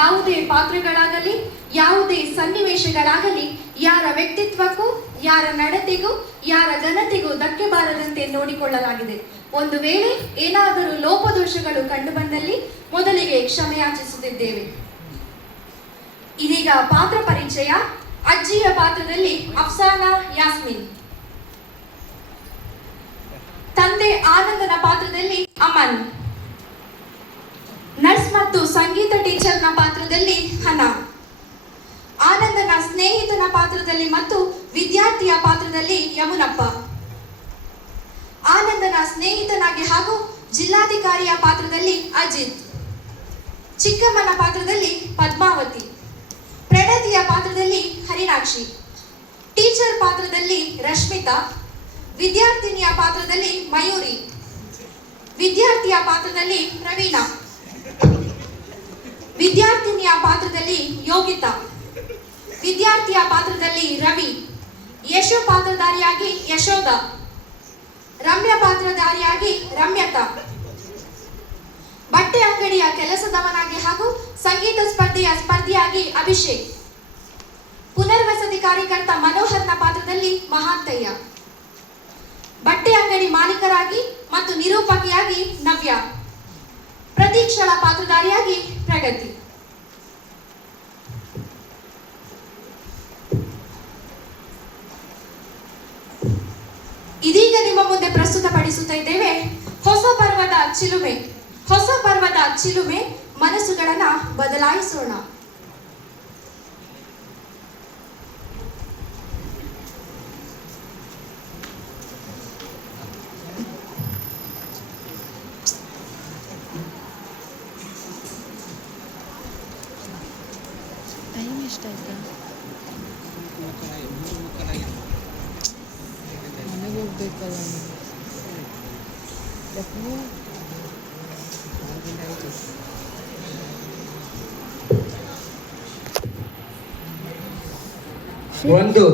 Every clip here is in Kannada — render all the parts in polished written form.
ಯಾವುದೇ ಪಾತ್ರಗಳಾಗಲಿ, ಯಾವುದೇ ಸನ್ನಿವೇಶಗಳಾಗಲಿ ಯಾರ ವ್ಯಕ್ತಿತ್ವಕ್ಕೂ, ಯಾರ ನಡತೆಗೂ, ಯಾರ ಘನತೆಗೂ ಧಕ್ಕೆ ಬಾರದಂತೆ ನೋಡಿಕೊಳ್ಳಲಾಗಿದೆ. ಒಂದು ವೇಳೆ ಏನಾದರೂ ಲೋಪದೋಷಗಳು ಕಂಡುಬಂದಲ್ಲಿ ಮೊದಲಿಗೆ ಕ್ಷಮೆಯಾಚಿಸುತ್ತಿದ್ದೇವೆ. ಇದೀಗ ಪಾತ್ರ ಪರಿಚಯ. ಅಜ್ಜಿಯ ಪಾತ್ರದಲ್ಲಿ ಅಫ್ಸಾನಾ ಯಾಸ್ಮಿನ್, ತಂದೆ ಆನಂದನ ಪಾತ್ರದಲ್ಲಿ ಅಮನ್, ನರ್ಸ್ ಮತ್ತು ಸಂಗೀತ ಟೀಚರ್ನ ಪಾತ್ರದಲ್ಲಿ ಹನಾ, ಆನಂದನ ಸ್ನೇಹಿತನ ಪಾತ್ರದಲ್ಲಿ ಮತ್ತು ವಿದ್ಯಾರ್ಥಿಯ ಪಾತ್ರದಲ್ಲಿ ಯಮುನಪ್ಪ, ಆನಂದನ ಸ್ನೇಹಿತನಾಗಿ ಹಾಗೂ ಜಿಲ್ಲಾಧಿಕಾರಿಯ ಪಾತ್ರದಲ್ಲಿ ಅಜಿತ್, ಚಿಕ್ಕಮ್ಮನ ಪಾತ್ರದಲ್ಲಿ ಪದ್ಮಾವತಿ, ಪ್ರಣತಿಯ ಪಾತ್ರದಲ್ಲಿ ಹರಿಣಾಕ್ಷಿ, ಟೀಚರ್ ಪಾತ್ರದಲ್ಲಿ ರಶ್ಮಿತಾ, ವಿದ್ಯಾರ್ಥಿನಿಯ ಪಾತ್ರದಲ್ಲಿ ಮಯೂರಿ, ವಿದ್ಯಾರ್ಥಿಯ ಪಾತ್ರದಲ್ಲಿ ಪ್ರವೀಣ, ವಿದ್ಯಾರ್ಥಿನಿಯ ಪಾತ್ರದಲ್ಲಿ ಯೋಗಿತಾ, ವಿದ್ಯಾರ್ಥಿಯ ಪಾತ್ರದಲ್ಲಿ ರವಿ, ಯಶು ಪಾತ್ರಧಾರಿಯಾಗಿ ಯಶೋಧ, ರಮ್ಯ ಪಾತ್ರಧಾರಿಯಾಗಿ ರಮ್ಯತಾ, ಬಟ್ಟೆ ಅಂಗಡಿಯ ಕೆಲಸದವನಾಗಿ ಹಾಗೂ ಸಂಗೀತ ಸ್ಪರ್ಧೆಯ ಸ್ಪರ್ಧಿಯಾಗಿ ಅಭಿಷೇಕ್, ಪುನರ್ವಸತಿ ಕಾರ್ಯಕರ್ತ ಮನೋಹರ್ನ ಪಾತ್ರದಲ್ಲಿ ಮಹಾಂತಯ್ಯ, ಬಟ್ಟೆ ಅಂಗಡಿ ಮಾಲೀಕರಾಗಿ ಮತ್ತು ನಿರೂಪಕಿಯಾಗಿ ನವ್ಯ, ಪ್ರತೀಕ್ಷಳ ಪಾತ್ರಧಾರಿಯಾಗಿ ಪ್ರಗತಿ. ಇದೀಗ ನಿಮ್ಮ ಮುಂದೆ ಪ್ರಸ್ತುತಪಡಿಸುತ್ತಾ ಇದ್ದೇವೆ ಹೊಸ ಪರ್ವದ ಚಿಲುಮೆ. ಹೊಸ ಪರ್ವದ ಚಿಲುಮೆ, ಮನಸ್ಸುಗಳನ್ನ ಬದಲಾಯಿಸೋಣ. ಟೈಮ್ ಎಷ್ಟಾಯ್ತಾ? ಮನೆಗೆ ಹೋಗ್ಬೇಕಲ್ಲ. ಒಂದು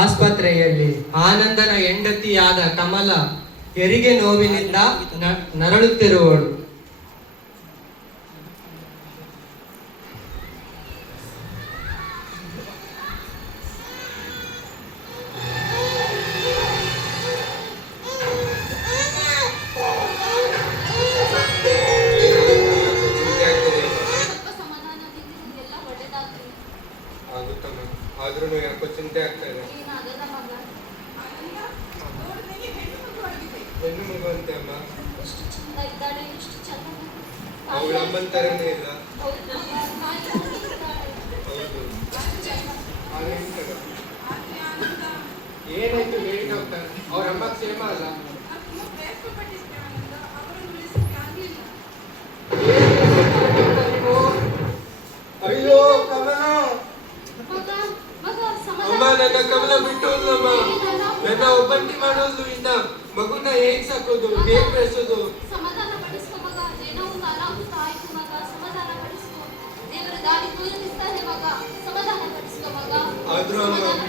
ಆಸ್ಪತ್ರೆಯಲ್ಲಿ ಆನಂದನ ಹೆಂಡತಿಯಾದ ಕಮಲ ಹೆರಿಗೆ ನೋವಿನಿಂದ ನರಳುತ್ತಿರುವಳು. ಆದ್ರೂ ಯಾಕೋ ಚಿಂತೆ ಆಗ್ತಾ ಇದೆ. ಹೆಣ್ಣು ಮಗು ಅಂತೆ ಅಮ್ಮ. ಅವಳ ಅಮ್ಮನ ತರನೇ ಇಲ್ಲ. ಹೌದು. ಏನಾಯ್ತು ಹೇಳಿ ಡಾಕ್ಟರ್? ಅವ್ರ ಅಮ್ಮ ಕ್ಷೇಮ ಅಲ್ಲ? ಅಯ್ಯೋ ಕಮಲ, ಅಮ್ಮ ನನ್ನ ಕಮಲ ಬಿಟ್ಟು ಹೋದ್ಲಮ್ಮ. ನನ್ನ ಒಬ್ಬಂಟಿ ಮಾಡೋದು, ಇನ್ನ ಮಗುನ ಹೇಗ್ ಸಾಕೋದು, ಹೇಗ್ ಬೆಳೆಸೋದು? ಸಮಾಧಾನ ಪಡಿಸ್ಕೊ ಮಗ, ಏನೋ ಒಂದು ಅನಾಹುತ ಆಯ್ತು ಮಗ, ಸಮಾಧಾನ ಪಡಿಸ್ಕೊ. ದೇವರ ದಾರಿ ತೋರಿಸ್ತಾನೆ ಮಗ, ಸಮಾಧಾನ ಪಡಿಸ್ಕೊ ಮಗ. ಆದ್ರೂ ಅಮ್ಮ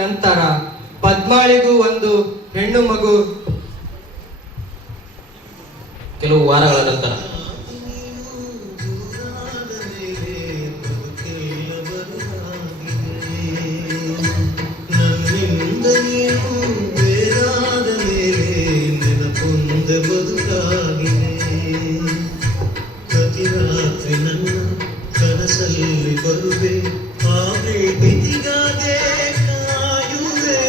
ನಂತರ ಪದ್ಮಾಳಿಗೂ ಒಂದು ಹೆಣ್ಣು ಮಗು. ಕೆಲವು ವಾರಗಳ ನಂತರ ಪ್ರತಿ ರಾತ್ರಿ ನನ್ನ ಕನಸಲ್ಲಿ ಬರುವೆ, ಹಾಗೆ ಬಿದಿಗಾಗೆ ಕಾಯುವೆ.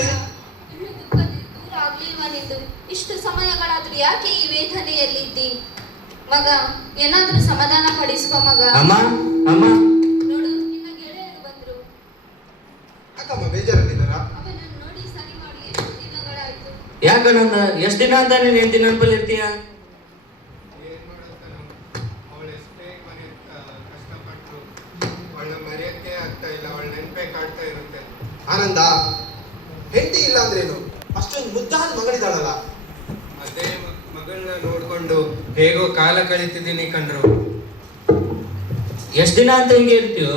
ದೂರ ಆಗ್ಲಿಲ್ವಾ ನಿಂದು? ಇಷ್ಟು ಸಮಯಗಳಾದ್ರೂ ಯಾಕೆ ಈ ವೇದನೆಯಲ್ಲಿದ್ದಿ ಮಗ? ಏನಾದ್ರೂ ಸಮಾಧಾನ ಪಡಿಸ್ಕೊ ಮಗ. ಅಮ್ಮ ಅಮ್ಮ ನೋಡು, ನಿನ್ನ ಗೆಳೆಯರು ಬಂದ್ರು. ಅಕ್ಕಮ್ಮ ಬೇಜಾರಾಗಿದ್ದಾರಾ? ಅವನನ್ನು ನೋಡಿ ಸರಿ ಮಾಡಿ ಎಷ್ಟು ದಿನಗಳಾಯ್ತು. ಯಾಕ ನನ್ನ ಎಷ್ಟ್ ದಿನ ಅಂತ ನೀನ್ ಹೆಂಡತಿ ನೆನಪಲ್ಲಿ ಇರ್ತೀಯ? ಏನ್ ಮಾಡೋದು, ಅವಳು ಎಷ್ಟೇ ಕಷ್ಟಪಟ್ಟು ಅವಳ ಮರೆಯಕ್ಕೆ ಆಗ್ತಾ ಇಲ್ಲ. ಅವಳ ನೆನಪೇ ಕಾಡ್ತಾ ಇರುತ್ತೆ. ಆನಂದ, ಹೆಂಡತಿ ಇಲ್ಲ ಅಂದ್ರೇನು? ಅಷ್ಟೊಂದು ಮುದ್ದಾದ ಮಗಳಿದ್ದಾಳಲ್ಲ. ಅದೇ ಮಗಳನ್ನ ನೋಡ್ಕೊಂಡು ಹೇಗೋ ಕಾಲ ಕಳೀತಿದ್ದೀನಿ ಕಣ್ರು. ಎಷ್ಟ್ ದಿನ ಅಂತ ಹಿಂಗೆ ಇರ್ತೀಯೋ?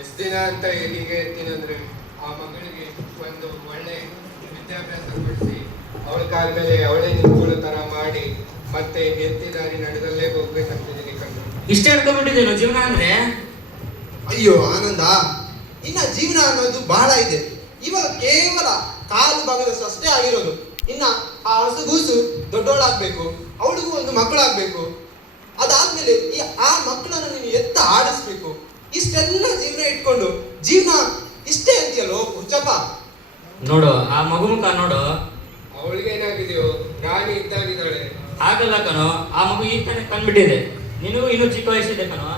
ಎಷ್ಟ್ ದಿನ ಅಂತ ಹೀಗೆ ಇರ್ತೀನಂದ್ರೆ ಆ ಮಗಳಿಗೆ ಒಂದು ಒಳ್ಳೆ ವಿದ್ಯಾಭ್ಯಾಸ ಕೊಡಿಸಿ ಅವಳ ಕಾಲ ಮೇಲೆ ಅವಳೇ ನಿಂತ್ಕೊಳ್ಳೋ ತರ ಮಾಡಿ ಮತ್ತೆ ಎತ್ತಿದಾರಿ ನಡೆದಲ್ಲೇ ಹೋಗ್ಬೇಕಂತಿದ್ದೀನಿ ಕಣ್ಣು. ಇಷ್ಟೇ ಅನ್ಕೊಂಡ್ಬಿಟ್ಟಿದ್ದೇನು ಜೀವನ ಅಂದ್ರೆ? ಅಯ್ಯೋ ಆನಂದ, ಇನ್ನ ಜೀವನ ಅನ್ನೋದು ಬಹಳ ಇದೆ. ಇವಾಗ ಕೇವಲ ಕಾಲು ಭಾಗದಷ್ಟು ಅಷ್ಟೇ ಆಗಿರೋದು. ಇನ್ನ ಆ ಹಸುಗೂಸು ದೊಡ್ಡವಳಾಗ್ಬೇಕು, ಅವಳಿಗೂ ಒಂದು ಮಕ್ಕಳಾಗ್ಬೇಕು. ಅದಾದ್ಮೇಲೆ ಆ ಮಕ್ಕಳನ್ನು ನೀನು ಎತ್ತ ಆಡಿಸ್ಬೇಕು. ಇಷ್ಟೆಲ್ಲ ಜೀವನ ಇಟ್ಕೊಂಡು ಜೀವನ ಇಷ್ಟೇ ಅಂತೀಯಲ್ಲೋ ಹುಚ್ಚಪ್ಪ. ನೋಡು ಆ ಮಗು ಮುಖ ನೋಡು. ಅವಳಿಗೇನಾಗಿದೆಯೋ ರಾಣಿ ಇದ್ದಾಗಿದ್ದಾಳೆ. ಹಾಗಲ್ಲ ಕಣೋ, ಆ ಮಗು ಈಗ ತಾನೇ ಕಂಡ್ಬಿಟ್ಟಿದೆ. ನಿನಗೂ ಇನ್ನೂ ಚಿಕ್ಕ ವಯಸ್ಸಿದೆ ಕಣೋ.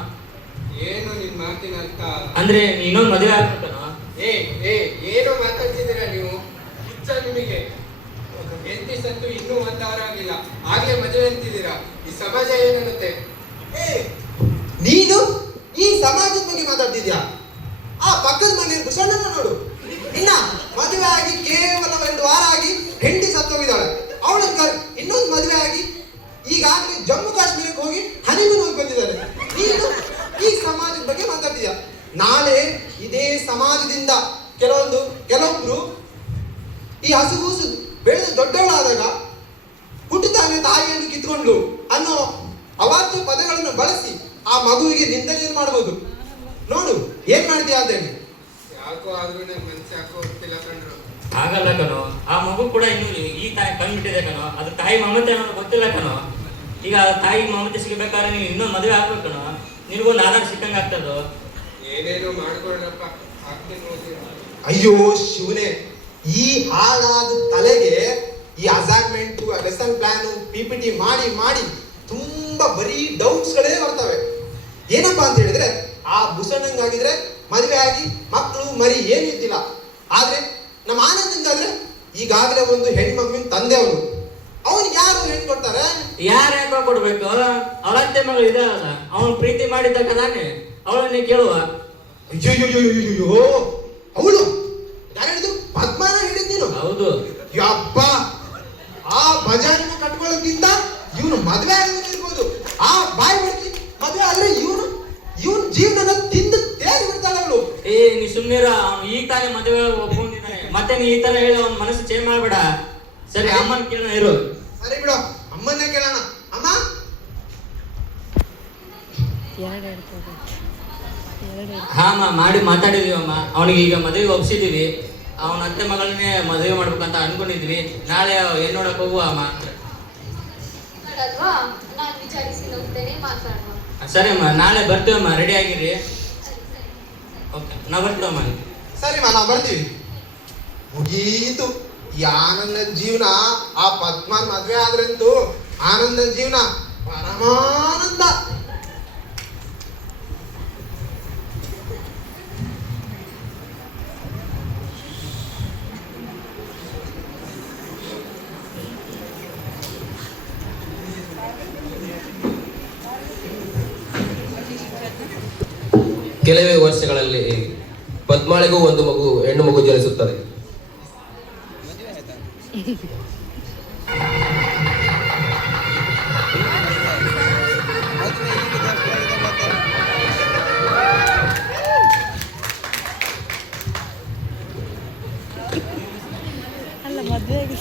ಏನು ನಿನ್ ಮಾತಿನ ಅರ್ಥ? ಅಂದ್ರೆ ನೀ ಇನ್ನೊಂದು ಮದುವೆ ಆಗ್ಬೇಕನೋ? ಏನು ಮಾತಾಡ್ತಿದ್ದೀರಾ ನೀವು? ಹುಚ್ಚ ನಿಮಗೆ? ಹೆಂಡತಿ ಸತ್ತು ಇನ್ನೂ 1 ವಾರ ಆಗಿಲ್ಲ, ಆಗ್ಲೇ ಮದುವೆ ಅಂತಿದ್ದೀರಾ? ಈ ಸಮಾಜ ಏನನ್ನುತ್ತೆ? ನೀನು ಈ ಸಮಾಜದ ಬಗ್ಗೆ ಮಾತಾಡ್ತಿದ್ಯಾ? ಆ ಪಕ್ಕದ ಮನೆ ಭೂಷಣನ ನೋಡು. ಇನ್ನ ಮದುವೆ ಆಗಿ ಕೇವಲ 2 ವಾರ ಆಗಿ ಹೆಂಡತಿ ಸತ್ತೋಗಿದ್ದಾಳೆ. ಅವಳ ಇನ್ನೊಂದು ಮದುವೆ ಆಗಿ ಈಗಾಗಲೇ ಜಮ್ಮು ಕಾಶ್ಮೀರಕ್ಕೆ ಹೋಗಿ ಹನಿಮೂನ್ ಹೋಗಿ ಬಂದಿದ್ದಾರೆ. ನೀನು ಈ ಸಮಾಜದ ಬಗ್ಗೆ ಮಾತಾಡ್ತಿದ್ಯಾ? ನಾಳೆ ಇದೇ ಸಮಾಜದಿಂದ ಕೆಲವೊಬ್ರು ಈ ಹಸುಗೂಸು ಬೆಳೆದು ದೊಡ್ಡವಳಾದಾಗ ಹುಟ್ಟುತ್ತಾನೆ ತಾಯಿಯನ್ನು ಕಿತ್ಕೊಂಡ್ಲು ಅನ್ನೋ ಅವಾಚ್ಯ ಪದಗಳನ್ನು ಬಳಸಿ ಆ ಮಗುವಿಗೆ ನಿಂದನೆಯನ್ನು ಮಾಡಬಹುದು. ನೋಡು ಏನ್ ಮಾಡ್ತೀಯ ಅಂತೇಳಿ. ಯಾಕೋ ಆದ್ರೂ ನನ್ ಮನ್ಸು ಯಾಕೋ ಹೋಗ್ತಿಲ್ಲ ಕಣ್ರು. ಆಗಲ್ಲ ಕಣೋ, ಆ ಮಗು ಕೂಡ ಇನ್ನು ಈ ತಾಯಿ ಕಂಡ್ಬಿಟ್ಟಿದೆ ಕಣೋ. ಅದು ತಾಯಿ ಮಮತೆ ಅನ್ನೋದು ಗೊತ್ತಿಲ್ಲ ಕಣೋ. ಈಗ ತಾಯಿ ಮಮತೆ ಸಿಗಬೇಕಾದ್ರೆ ನೀನು ಇನ್ನೊಂದು ಮದುವೆ ಆಗ್ಬೇಕು ಕಣೋ. ನಿನಗೊಂದು ಆಧಾರ ಸಿಕ್ಕಂಗೆ ಆಗ್ತದೋ. ಏನೇನು ಮಾಡ್ಕೊಳ್ರಪ್ಪ, ಆಗ್ತೀನಿ ನೋಡಿ. ಅಯ್ಯೋ ಶಿವನೇ, ಈ ಹಾಳಾದ ತಲೆಗೆ ಈ ಅಸೈನ್ಮೆಂಟ್, ಲೆಸನ್ ಪ್ಲಾನ್, PPT ಮಾಡಿ ಮಾಡಿ ತುಂಬಾ ಬರೀ ಡೌಟ್ಸ್ಗಳೇ ಬರ್ತವೆ. ಏನಪ್ಪಾ ಅಂತ ಹೇಳಿದ್ರೆ ಆ ಬುಸಣ್ಣಂಗಾಗಿದ್ರೆ ಮದುವೆ ಆಗಿ ಮಕ್ಕಳು ಮರಿ ಏನು ಇದ್ದಿಲ್ಲ. ಆದ್ರೆ ನಮ್ಮ ಆನಂದಂಗಾದ್ರೆ ಈಗಾಗಲೇ ಒಂದು ಹೆಣ್ಮಗುವಿನ ತಂದೆ ಅವನು. ಅವನಿಗೆ ಯಾರು ಹೆಣ್ಣು ಕೊಡ್ತಾರೆ? ಯಾರು ಯಾಕೋ ಕೊಡ್ಬೇಕು? ಅವಳಂತೆ ಮಗಳು ಇದಾವಲ್ಲ, ಅವನು ಪ್ರೀತಿ ಮಾಡಿದ್ದ ಕದಾನೆ, ಅವಳನ್ನೇ ಕೇಳುವ. ಅಯ್ಯೋ ಅವಳು ಯಾರು ಹೇಳಿದ್ದು? ಪದ್ಮಾನ ಹೇಳಿದ್ ನೀನು? ಹೌದು. ಯಪ್ಪ, ಆ ಬಜಾರಿನ ಕಟ್ಕೊಳ್ಳೋದ್ಕಿಂತ ಇವನು ಮದುವೆ ಆಗೋದು ಇರ್ಬೋದು. ಆ ಬಾಯಿ ಬಿಡ್ತಿ ಮದುವೆ ಆದ್ರೆ ಇವನು ಜೀವನ ತಿಂದು ತೇಲಿ ಬಿಡ್ತಾಳೆ ಅವಳು. ನೀ ಸುಮ್ಮನಿರ, ಅವನು ಈ ತಾನೇ ಮದುವೆ ಒಪ್ಕೊಂಡಿದ್ದಾನೆ. ಮತ್ತೆ ನೀ ಈ ತರ ಹೇಳಿ ಅವನ ಮನಸ್ಸು ಚೇಂಜ್ ಮಾಡ್ಬೇಡ. ಸರಿ, ಅಮ್ಮನ ಕೇಳೋಣ ಇರು. ಸರಿ ಬಿಡು, ಅಮ್ಮನ್ನೇ ಕೇಳೋಣ. ಅಮ್ಮ, ಹಾ ಅಮ್ಮ, ಮಾಡಿ ಮಾತಾಡಿದೀವಿ ಅಮ್ಮ. ಅವನಿಗೆ ಈಗ ಮದುವೆ ಒಪ್ಸಿದೀವಿ. ಅವನ ಅತ್ತೆ ಮಗಳನ್ನೇ ಮದುವೆ ಮಾಡ್ಬೇಕಂತ ಅನ್ಕೊಂಡಿದ್ವಿ. ನಾಳೆ ಏನ್ ನೋಡಕ್ ಹೋಗುವ ಅಮ್ಮ. ಅಲ್ವಾ, ನಾನು ವಿಚಾರಿಸಿ ನೋಡ್ತೇನೆ, ಮಾತಾಡುವ. ಸರಿ ಅಮ್ಮ, ನಾಳೆ ಬರ್ತೀವಮ್ಮ, ರೆಡಿ ಆಗಿರಿ. ಓಕೆ, ನಾವು ಬರ್ತೀವಮ್ಮ. ಸರಿಮ್ಮ, ನಾವು ಬರ್ತೀವಿ. ಮುಗೀತು ಈ ಆನಂದನ ಜೀವನ. ಆ ಪದ್ಮನ್ ಮದ್ವೆ ಆದ್ರಂತೂ ಆನಂದನ ಜೀವನ ಪರಮಾನಂದ. ಕೆಲವೇ ವರ್ಷಗಳಲ್ಲಿ ಪದ್ಮಾಳಿಗೂ ಒಂದು ಹೆಣ್ಣು ಮಗು ಜನಿಸುತ್ತದೆ. ಅಲ್ಲ ಮದುವೆ ಆಗಿ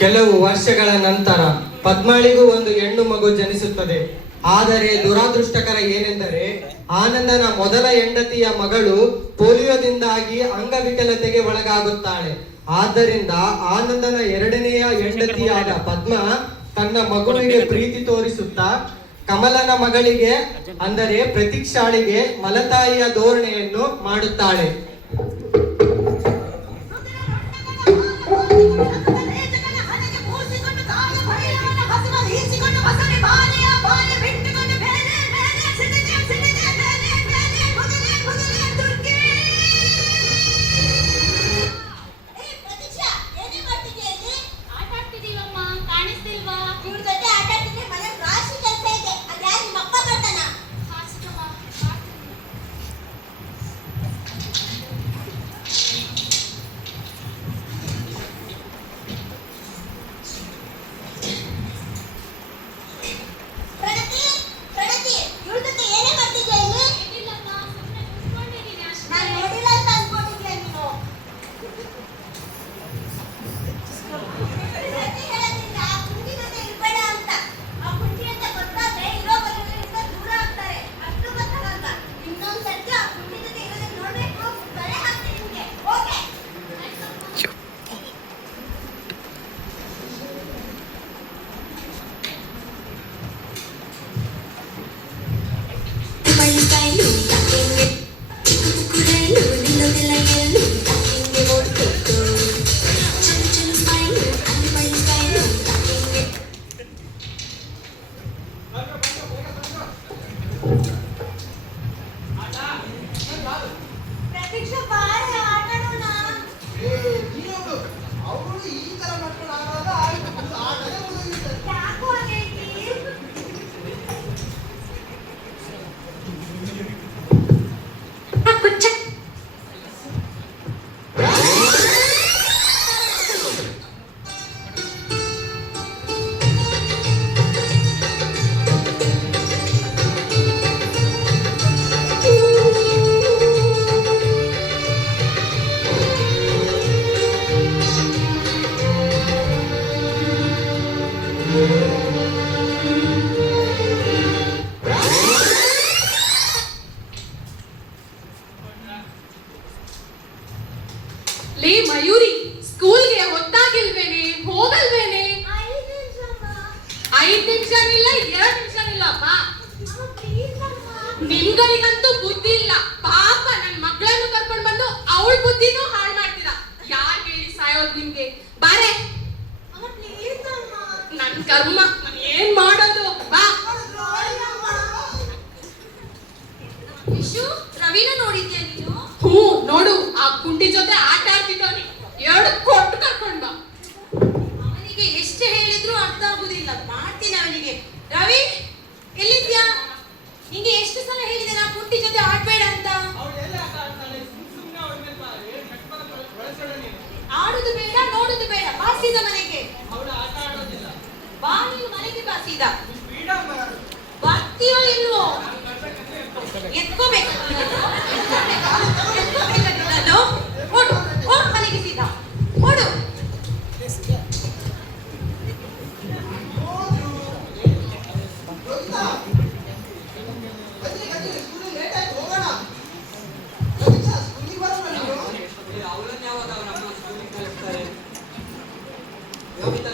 ಕೆಲವು ವರ್ಷಗಳ ನಂತರ ಪದ್ಮಾಳಿಗೂ ಒಂದು ಹೆಣ್ಣು ಮಗು ಜನಿಸುತ್ತದೆ. ಆದರೆ ದುರಾದೃಷ್ಟಕರ ಏನೆಂದರೆ ಆನಂದನ ಮೊದಲ ಹೆಂಡತಿಯ ಮಗಳು ಪೋಲಿಯೋದಿಂದಾಗಿ ಅಂಗವಿಕಲತೆಗೆ ಒಳಗಾಗುತ್ತಾಳೆ. ಆದ್ದರಿಂದ ಆನಂದನ ಎರಡನೆಯ ಹೆಂಡತಿಯಾದ ಪದ್ಮ ತನ್ನ ಮಗುವಿಗೆ ಪ್ರೀತಿ ತೋರಿಸುತ್ತಾ ಕಮಲನ ಮಗಳಿಗೆ ಅಂದರೆ ಪ್ರತೀಕ್ಷಾಳಿಗೆ ಮಲತಾಯಿಯ ಧೋರಣೆಯನ್ನು ಮಾಡುತ್ತಾಳೆ. ಕರ್ಮ, ನಾನ್ ಏನ್ ಮಾಡೋದು? ಬಾ. ವಿಶು, ರವಿನ ನೋಡಿದ್ಯಾ ನೀನು? ಹ್ಞೂ ನೋಡು, ಆ ಕುಂಟಿ ಜೊತೆ ಆಟ ಆಡ್ತಿದ್ದವನಿ. 2 ಕೊಟ್ಟು ಕರ್ಕೊಂಡ್ ಬಾ. ಅವನಿಗೆ ಎಷ್ಟು ಹೇಳಿದ್ರು ಅರ್ಥ ಆಗುದಿಲ್ಲ. ಮಾಡ್ತೀನಿ ಅವನಿಗೆ. ರವಿ, ಎಲ್ಲಿದ್ಯಾ? ನಿಂಗೆ ಎಷ್ಟು ಸಲ ಹೇಳಿದೆ ನಾ ಕುಂಟಿ ಜೊತೆ ಆಡ್ಬೇಡ ಅಂತ? ಆಡುದು ಬೇಡ, ನೋಡುದು ಬೇಡ. ಬಾಸಿದ ಮನೆಗೆ ಬಾ, ನೀನು ಮನೆಗೆ ಬಾಸಿದ. ಬರ್ತೀಯೋ ಇಲ್ವೋ? ಎತ್ಕೋಬೇಕು ನಾನು. ಓಡು ಓಡು ಮನೆಗೆ ಸೀದಾ ಓಡು.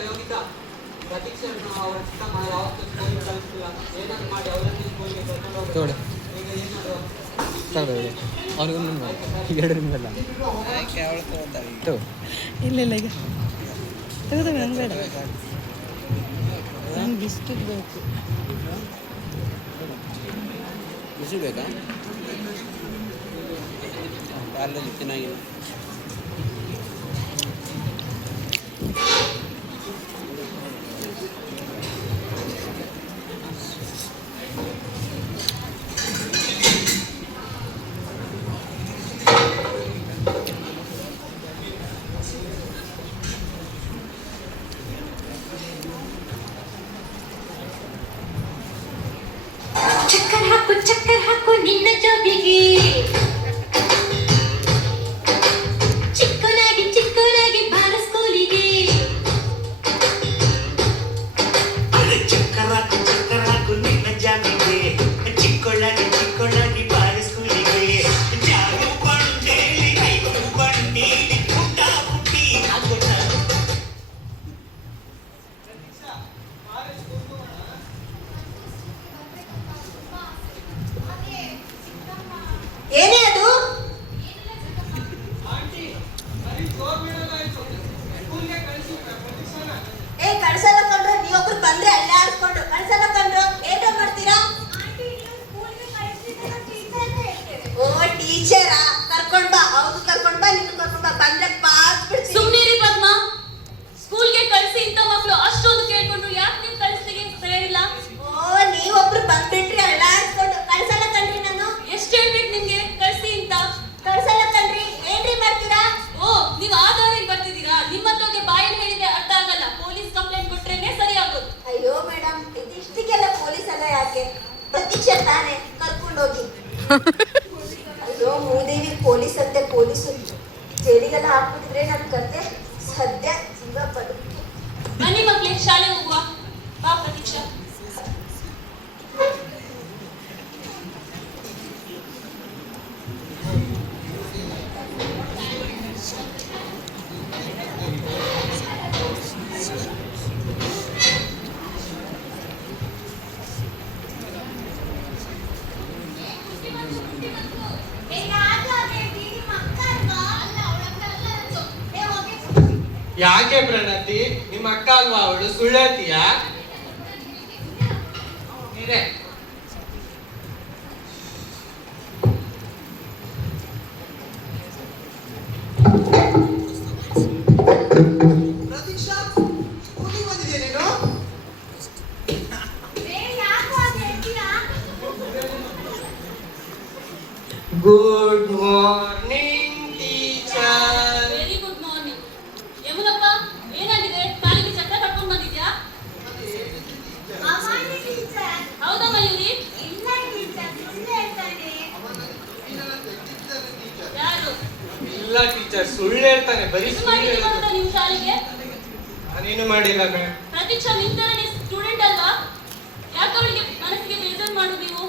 ಯೋಗಿತಾ ಪ್ರತೀಕ್ಷೆ ಅವರ ಚಿಕ್ಕಮ್ಮ ಯಾವತ್ತೂ ಸ್ಕೂಲಿಗೆ ಕಳಿಸ್ತಿಲ್ಲ. ಏನಾದ್ರು ಮಾಡಿ ಅವರನ್ನೇ ಸ್ಕೂಲಿಗೆ ಕರ್ಕೊಂಡು ಹೋಗ್ತಾರೆ. ಈಗ ಏನು ಇಲ್ಲ ಇಲ್ಲ ಈಗ ತೆಗೆದ ನಂಗೆ ಬೇಡ, ನಂಗೆ ಬಿಸ್ಕಿಟ್ ಬೇಕು. ಬಿಸಿ ಬೇಕಾ? ಪಾರ್ಲಲ್ಲಿ ಚೆನ್ನಾಗಿಲ್ಲ. ಚಕ್ಕರ್ ಹಾಕು ನಿನ್ನ ಜೋಬಿಗೆ. ಚಿಕ್ಕನಾಗಿ ಬಾರ ಸ್ಕೂಲಿಗೆ. ಚಕ್ಕರ್ ಹಾಕು ನಿನ್ನ ಜಾಬಿಗೆ. ಚಿಕ್ಕೊಳ್ಳಾಗಿ ಬಾರ ಸ್ಕೂಲಿಗೆ. ಜಾಗು ಬಂಡೇಲಿ ಕೈಗೂ ಬಂಡೇಲಿ ಪುಟ್ಟ ಪುಟ್ಟಿ ಹಾಕೋಣ. ಏನೇ ಅದು? ಕಳ್ಸಲ್ಲ ಕಂಡ್ರು, ನೀವೊಬ್ರು ಬಂದ್ರೆ ಅಲ್ಲೇ ಆಡ್ಸ್ಕೊಂಡು. ಕಳ್ಸಲ್ಲ ಕಂಡ್ರು, ಏಟೋ ಮಾಡ್ತೀರಾ? ಓ ಟೀಚರಾ? ಕರ್ಕೊಂಡ್ ಬಾ. ಹೌದು ಕರ್ಕೊಂಡ್ ಬಾ, ನಿನ್ನ ಕರ್ಕೊಂಡ್ ಬಾ. ಬಂದ್ರೆ ಪಾಸ್ ಬಿಡ್ತೀನಿ. ಸುಮ್ನಿರಿ ಪದ್ಮ. ಸ್ಕೂಲ್ಗೆ ಕಳ್ಸಿ ಇಂಥ ಮಕ್ಳು ಅಷ್ಟೊಂದು ಕೇಳ್ಕೊಂಡ್ರು ಯಾಕೆ ನೀವು ಕಳ್ಸಿಗೆ ಸರಿಯಿಲ್ಲ? ಓ ನೀವೊಬ್ರು ಬಂದ್ಬಿಟ್ರಿ ಅಲ್ಲ ಆಡ್ಸ್ಕೊಂಡು. ಕಳ್ಸಲ್ಲ ಕಣ್ರಿ ನಾನು. ಎಷ್ಟು ಹೇಳ್ಬೇಕು ನಿಮ್ಗೆ ಕಳ್ಸಿ ಅಂತ? ಕಳ್ಸಲ್ಲ ಕಣ್ರಿ. ಏನ್ರಿ ಮಾಡ್ತೀರಾ? ಓ, ನೀವು ಆ ದಾರಿಗೆ ಬರ್ತಿದ್ದೀರಾ? ನಿಮ್ಮ ಹತ್ರಗೆ ಬಾಯಲ್ಲಿ ಹೇಳಿದ್ರೆ ಅರ್ಥ ಆಗಲ್ಲ. ಪೊಲೀಸ್ ಕಂಪ್ಲೇಂಟ್ ಕೊಟ್ರೇನೆ ಸರಿ ಆಗೋದು. ಅಯ್ಯೋ ಮೇಡಮ್, ಇದಿಷ್ಟಕ್ಕೆಲ್ಲ ಪೊಲೀಸ್ ಅಲ್ಲ ಯಾಕೆ? ಪ್ರತೀಕ್ಷೆ ತಾನೇ ಕರ್ಕೊಂಡೋಗಿ. ಅಯ್ಯೋ ಮೂದೇವಿ, ಪೊಲೀಸ್ ಅಂತೆ ಪೊಲೀಸು. ಜೈಲಿಗೆಲ್ಲ ಹಾಕ್ಬಿಟ್ಟಿದ್ರೆ ನನ್ನ ಕತೆ ಸದ್ಯ ಜೀವ ಬದುಕು. ಬನ್ನಿ ಮಕ್ಳೇ, ಶಾಲೆ ಹೋಗುವ. ಬಾ ಪ್ರತೀಕ್ಷಾ. ಯಾಕೆ ಪ್ರಣತಿ? ನಿಮ್ಮ ಅಕ್ಕ ಅಲ್ವಾ ಅವಳು? ಸುಳ್ಳು ಹೇಳ್ತೀಯಾ? ಇದೆ ಪ್ರತೀಕ್ಷಾ, ಸ್ಕೂಲಿಗೆ ಬಂದಿದ್ಯಾ ನೀನು? Good morning teacher. Very good morning. Yamunappa, ಏನಾಗಿದೆ? ಕಾಲಿಗೆ ಚಕ್ರ ಕಟ್ಕೊಂಡು ಬಂದಿದ್ಯಾ? ಹೌದಾ ಮಯೂರಿ? ಯಾರು? ಇಲ್ಲ ಟೀಚರ್, ಸುಳ್ಳು ಹೇಳ್ತಾನೆ. ಬರೀ ಇದು ಸುಳ್ಳು ಮಾಡಿದ್ದೀರಾ ಹೇಳೋದು. ಅಂತ ನೀವು ಶಾಲೆಗೆ? ನಾನೇನು ಮಾಡಿಲ್ಲ ಮೇಡಮ್. ಪ್ರತೀಕ್ಷಾ ನಿಮ್ ತರನೇ ಸ್ಟೂಡೆಂಟ್ ಅಲ್ವಾ? ಯಾಕೆ ಅವಳಿಗೆ ಮನಸ್ಸಿಗೆ ಬೇಜಾರು ಮಾಡುದು ನೀವು?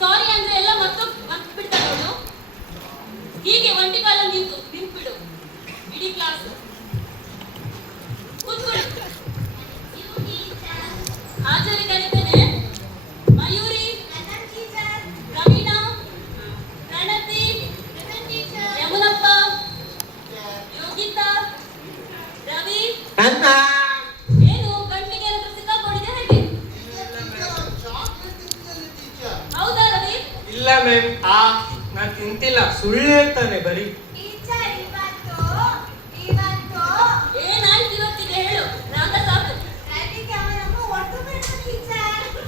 ಸಾರಿ ಅಂದ್ರೆ ಎಲ್ಲ ಮರ್ತು ಬಿಡ್ತಾಳೆ ಅವಳು. ಹೀಗೆ ಒಂಟಿ ಕಾಲಲ್ಲಿ ನಿಂತ್ಬಿಡು ಇಡೀ ಕ್ಲಾಸ್. ಕೂತ್ಕೊಳ್ಳಿ. ಹಾಜರಿ ಕರೀತೇನೆ. ಮಯೂರಿ, ಪ್ರವೀಣ, ಪ್ರಣತಿ, ಯಮುನಪ್ಪ, ಯೋಗಿತಾ, ರವಿ, ಮ್ಯಾಮ್ ನಾನು ತಿಂತಿಲ್ಲ, ಸುಳ್ಳು ಹೇಳ್ತಾನೆ ಬರೀ. ಏನಾಯ್ತು ಇವತ್ತಿಗೆ ಹೇಳು, ರಾಗ ಸಾಕು.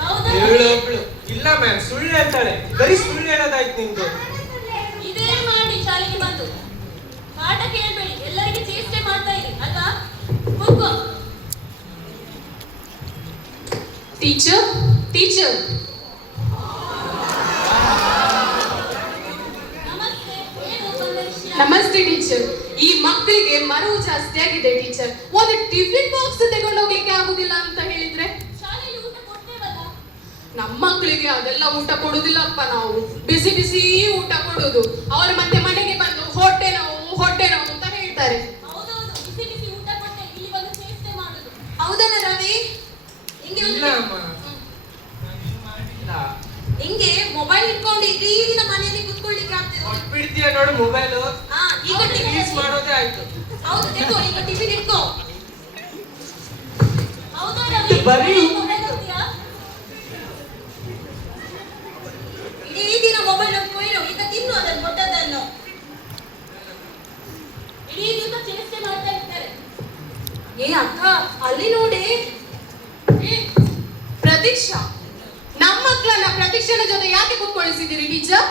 ಹೌದಾ? ಹೇಳೊಬ್ಳು ಇಲ್ಲ ಮ್ಯಾಮ್, ಸುಳ್ಳು ಹೇಳ್ತಾಳೆ, ಬರೀ ಸುಳ್ಳು ಹೇಳೋದಾಯ್ತು ನಿಮ್ದು. ಇದೇ ಮಾಡಿ ಶಾಲೆಗೆ ಬಂದು ಪಾಠ ಕೇಳ್ಬೇಡಿ, ಎಲ್ಲರಿಗೆ ಚೇಷ್ಟೆ ಮಾಡ್ತಾ ಇರಿ ಅಲ್ವಾ? ಕೂತ್ಕೋ. ಟೀಚರ್ ಟೀಚರ್ ನಮಸ್ತೆ, ಏನು ಬಂದ ವಿಷಯ? ನಮಸ್ತೆ ಟೀಚರ್. ಈ ಮಕ್ಕಳಿಗೆ ಮರವು ಜಾಸ್ತಿ ಆಗಿದೆ ಟೀಚರ್. ಒಂದು ಟಿಫಿನ್ ಬಾಕ್ಸ್ ತಗೊಂಡು ಹೋಗ್ಲಿಕ್ಕೆ ಆಗುದಿಲ್ಲ ಅಂತ ಹೇಳಿದ್ರೆ ಶಾಲೆಯಲ್ಲಿ ಊಟ ಕೊಡ್ತೇವಲ್ಲ? ನಮ್ಮ ಮಕ್ಕಳಿಗೆ ಅದೆಲ್ಲ ಊಟ ಕೊಡುದಿಲ್ಲಪ್ಪ ನಾವು. ಬಿಸಿ ಬಿಸಿ ಊಟ ಕೊಡುದು. ಅವರು ಮತ್ತೆ ಮನೆಗೆ ಬಂದು ಹೊಟ್ಟೆ ನೋವು ಅಂತ ಹೇಳ್ತಾರೆ. ಹೌದೌದು, ಬಿಸಿ ಬಿಸಿ ಊಟ ಕೊಟ್ಟೆ ಇಲ್ಲಿ ಬಂದು ಚೇಷ್ಟೆ ಮಾಡುದು. ಹೌದಲ್ಲ ರವಿ? ಹಿಂಗೆ ಇಲ್ಲ ಅಮ್ಮ, ಹಿಂಗೆ ಮೊಬೈಲ್ ಇಟ್ಕೊಂಡು ಇಡೀ ದಿನ ಮನೆಯಲ್ಲಿ ಕುತ್ಕೊಳ್ಳಿಕ್ಕೆ ಆಗ್ತದೆ? ಕೊಟ್ಬಿಡ್ತೀಯ ನೋಡು ಮೊಬೈಲು. ಈಗ ರಿಲೀಸ್ ಮಾಡೋದೇ ಆಯ್ತು. ಹೌದು, ತೆಗೋ ಈಗ ಟಿಫಿನ್ ಇಟ್ಕೋ. ಹೌದಾ ರವಿ? ಬರೀ ಮೊಬೈಲ್ ನೋಡ್ತೀಯಾ? ಇಡೀ ದಿನ ಮೊಬೈಲ್ ನೋಡ್ಕೊಂಡು ಈಗ ತಿನ್ನು ಅದನ್ನು ಕೊಟ್ಟದ್ದನ್ನು. ಇಡೀ ದಿವಸ ಚೇಷ್ಟೆ ಮಾಡ್ತಾ ಇರ್ತಾರೆ. ಏ ಅಕ್ಕ, ಅಲ್ಲಿ ನೋಡಿ. ಪ್ರತೀಕ್ಷಾ, ನಮ್ಮ ಮಕ್ಕಳನ್ನ ಪ್ರತೀಕ್ಷನ ಜೊತೆ ಯಾಕೆ ಕೂತ್ಕೊಳಿಸಿದ್ದೀರಿ ಟೀಚರ್?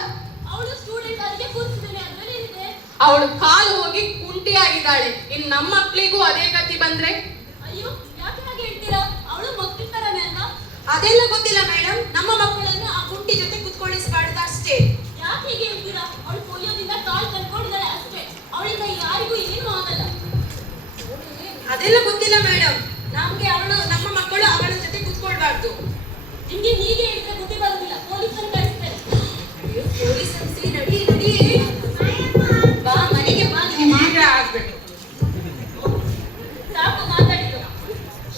ಅವಳು ಸ್ಟೂಡೆಂಟ್, ಅದಕ್ಕೆ ಕೂರಿಸಿದ್ದೇನೆ. ಅದ್ರಲ್ಲಿ ಏನಿದೆ? ಅವಳು ಕಾಲು ಹೋಗಿ ಕುಂಟಿಯಾಗಿದ್ದಾಳೆ. ಇನ್ನು ನಮ್ಮ ಮಕ್ಕಳಿಗೂ ಅದೇ ಗತಿ ಬಂದ್ರೆ? ಅಯ್ಯೋ, ಯಾಕೆ ಹಾಗೆ ಹೇಳ್ತೀರಾ? ಅವಳು ಮಕ್ಕಳ ತರನೇ ಅಲ್ಲ? ಅದೆಲ್ಲ ಗೊತ್ತಿಲ್ಲ ಮೇಡಮ್, ನಮ್ಮ ಮಕ್ಕಳನ್ನು ಆ ಕುಂಟಿ ಜೊತೆ ಕುತ್ಕೊಳ್ಳಿಸಬಾರ್ದು ಅಷ್ಟೇ. ಯಾಕೆ ಹೀಗೆ ಹೇಳ್ತೀರಾ? ಅವಳು ಪೋಲಿಯೋದಿಂದ ಕಾಲ್ ಕಲ್ಕೊಂಡಿದ್ದಾಳೆ ಅಷ್ಟೇ. ಅವಳಿಂದ ಯಾರಿಗೂ ಏನೂ ಆಗಲ್ಲ. ಅದೆಲ್ಲ ಗೊತ್ತಿಲ್ಲ ಮೇಡಮ್, ನಮ್ಗೆ ನಮ್ಮ ಮಕ್ಕಳು ಅವಳ ಜೊತೆ ಕುತ್ಕೊಳ್ಬಾರ್ದು. ನಿಮ್ಗೆ ಹೀಗೆ ಹೇಳಿದ್ರೆ ಬುದ್ಧಿ ಬರುದಿಲ್ಲ. ಪೊಲೀಸರು ಕಳಿಸ್ತೇನೆ. ಅಯ್ಯೋ, ಪೊಲೀಸ್ ಅನ್ಸಿ, ನಡಿ ನಡಿ. ಬಾ ಮನೆಗೆ ಬಾ. ಹೀಗೆ ಆಗ್ಬೇಕು. ಸಾಕು ಮಾತಾಡಿದ್ರು.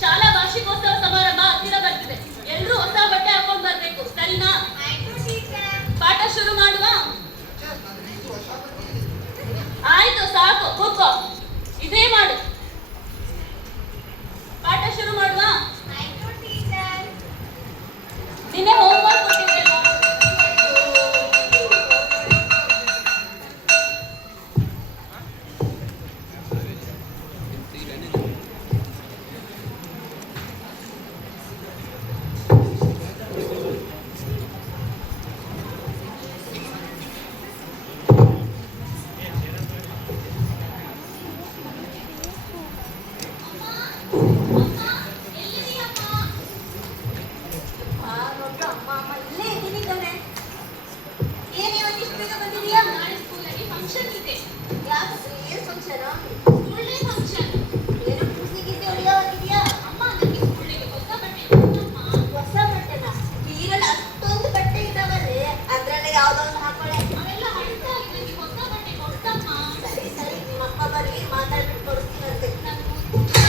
ಶಾಲಾ ವಾರ್ಷಿಕೋತ್ಸವ ಸಮಾರಂಭ ಹತ್ತಿರ ಬರ್ತಿದೆ. ಎಲ್ರೂ ಹೊಸ ಬಟ್ಟೆ ಹಾಕೊಂಡ್ ಬರ್ಬೇಕು, ಸರಿನಾ? ಪಾಠ ಶುರು ಮಾಡುವ? ಆಯ್ತು, ಸಾಕು, ಕೂತ್ಕೋ. ಇದೇ ಮಾಡು. ಪಾಠ ಶುರು ಮಾಡುವ? ನಿನ್ನೆ ಹೋಮ್ವರ್ಕ್ ಕೊಟ್ಟಿದ್ದೆಲ್ಲ.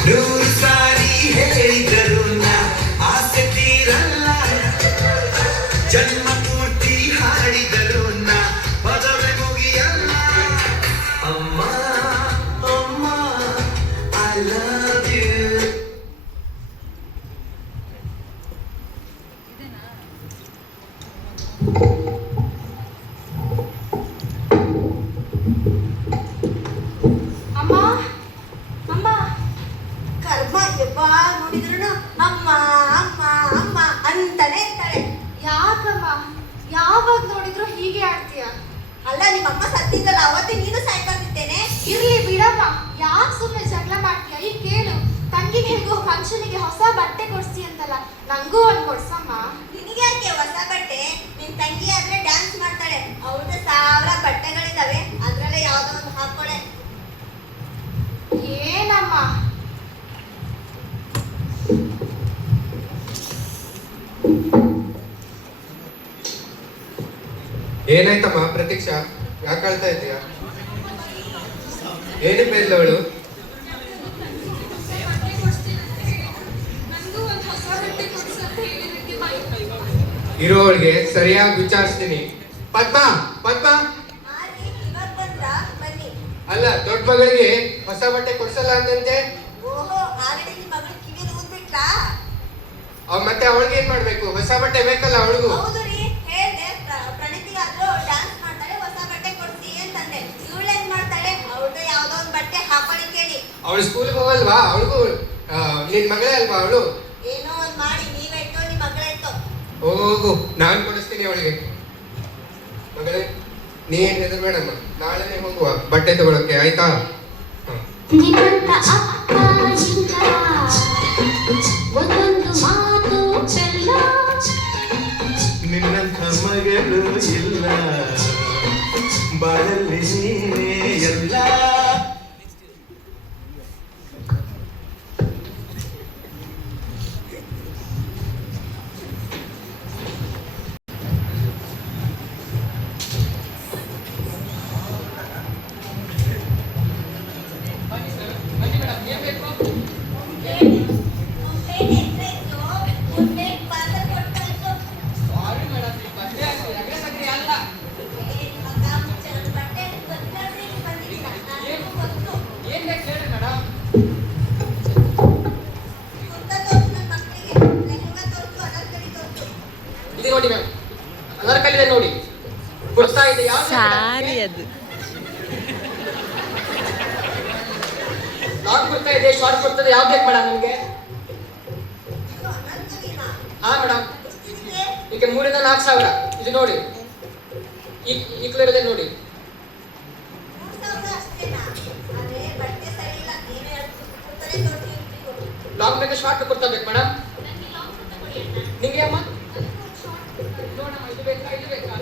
ನೂರು ಸಾರಿ ಹೇಳಿದರು ನಾ ಆಸೆ ತೀರಲ್ಲ, ಜನ್ಮ ಪೂರ್ತಿ ಹಾಡಿದರು ನಾ ಪದವೇ ಮುಗಿಯಲ್ಲ. ಅಮ್ಮ ಅಮ್ಮ ಐ ಲವ್ ಯು. ಅಮ್ಮ ಅಮ್ಮ. ಕರ್ಮ, ಯಾವಾಗ ನೋಡಿದ್ರು ಅಮ್ಮ ಅಮ್ಮ ಅಮ್ಮ ಅಂತಾನೆ ಇರ್ತಾಳೆ. ಯಾಕಮ್ಮ ಯಾವಾಗ ನೋಡಿದ್ರು ಹೀಗೆ ಆಡ್ತೀಯ? ಅಲ್ಲ, ನಿಮ್ಮ ಅಮ್ಮ ಸತ್ತಿದ್ದಲ್ಲ, ಅವತ್ತೇ ನೀನು ಸಾಯ್ಬಾರ್ದಿದ್ದೇನೆ. ಇರ್ಲಿ ಬಿಡಮ್ಮ, ಯಾಕೆ ಸುಮ್ಮನೆ ಜಗಳ ಮಾಡ್ತೀಯ? ಈಗ ಕೇಳು, ತಂಗಿಗೆ ಹೇಗೋ ಫಂಕ್ಷನಿಗೆ ಹೊಸ ಬಟ್ಟೆ ಕೊಡ್ಸಿ ಅಂತಲ್ಲ, ನಂಗೂ ಒಂದು ಕೊಡ್ಸಮ್ಮ. ನಿನಗೆ ಯಾಕೆ ಹೊಸ ಬಟ್ಟೆ? ನಿನ್ ತಂಗಿ ಆದ್ರೆ ಡ್ಯಾನ್ಸ್ ಮಾಡ್ತಾಳೆ, ಅವ್ರದ್ದು 1000 ಬಟ್ಟೆಗಳಿದಾವೆ, ಅದ್ರಲ್ಲೇ ಯಾವ್ದೋ ಒಂದು ಹಾಕೊಳೆ. ಏನಮ್ಮ? ಏನಾಯ್ತಮ್ಮ ಪ್ರತೀಕ್ಷಾ, ಯಾಕೆ ಅಳ್ತಾ ಇದೀಯಾ? ಏನಕ್ಕೆ ಬೇಡ್ಲವಳು? ಇರೋವಳಿಗೆ ಸರಿಯಾಗಿ ವಿಚಾರಿಸ್ತೀನಿ. ಪದ್ಮ ಪದ್ಮ, ಇವಾಗ ಬಂದ್ರ? ಬನ್ನಿ. ಅಲ್ಲ, ದೊಡ್ಡ ಮಗಳಿಗೆ ಹೊಸ ಬಟ್ಟೆ ಕೊಡ್ಸಲ್ಲ ಅಂತಂತೆ. ಓಹೋ, ಆಲ್ರೆಡಿ ನಿಮ್ಮ ಮಗಳು ಕಿವಿಯಲ್ಲಿ ಊದ್ಬಿಟ್ಲಾ? ಮತ್ತೆ ಅವಳಿಗೆ ಏನ್ ಮಾಡ್ಬೇಕು? ಹೊಸ ಬಟ್ಟೆ ಬೇಕಲ್ಲ ಅವಳಿಗೂ. ಹೌದು ರೀ, ಹೇಳ್ದೆ. ಪ್ರಣತಿಗಾದ್ರೂ ಹಾಕೊಳ್ಳಿ ಕೇಳಿ. ಅವಳು ಸ್ಕೂಲ್ಗೆ ಹೋಗಲ್ವಾ? ಅವಳಿಗೂ ನಿನ್ ಮಗಳೇ ಅಲ್ವಾ ಅವಳು? ಏನೋ ಒಂದ್ ಮಾಡಿ, ನೀವೇ ಇಟ್ಟೋ ನಿಮ್ ಮಗಳ ಇಟ್ಟೋ. ಹೋಗು ಹೋಗು, ನಾನು ಕೊಡಿಸ್ತೀನಿ ಅವಳಿಗೆ. ಮಗಳೇ ನೀನ್ ಹೆದರ್ಬೇಡಮ್ಮ, ನಾಳೆನೇ ಹೋಗುವ ಬಟ್ಟೆ ತಗೊಳಕ್ಕೆ, ಆಯ್ತಾ? ನಿನ್ನಂತ ಅಪ್ಪ ಇಲ್ಲ, ಒಂದೊಂದು ಮಾತು ಬೆಲ್ಲ. ನಿನ್ನಂಥ ಮಗಳು ಇಲ್ಲ, ಬಾಳಲ್ಲಿ ನೀನೇ ಎಲ್ಲ. ಇದು ನೋಡಿ ಮ್ಯಾಮ್, ಅನಾರ್ಕಲಿದೆ ನೋಡಿ, ಗೊತ್ತಾ ಇದೆ ಯಾವ್ದು? ಸಾರಿ ಅದು ಲಾಂಗ್ ಬರ್ತಾ ಇದೆ, ಶಾರ್ಟ್ ಬರ್ತದೆ, ಯಾವ್ದು ಬೇಕು ಮೇಡಮ್ ನಿಮ್ಗೆ? ಹಾ ಮೇಡಮ್, ಈಗ 3 ಇಂದ 4 ಸಾವಿರ. ಇದು ನೋಡಿ, ಈ ಕಲರ್ ಇದೆ ನೋಡಿ. ಲಾಂಗ್ ಬೇಕಾ ಶಾರ್ಟ್ ಕೊಡ್ತಾ ಬೇಕು ಮೇಡಮ್? ನಿಮ್ಗೆ ಅಮ್ಮ ನೋಡಮ್ಮ, ಇದು ಬೇಕಾ ಇದು ಬೇಕಾ?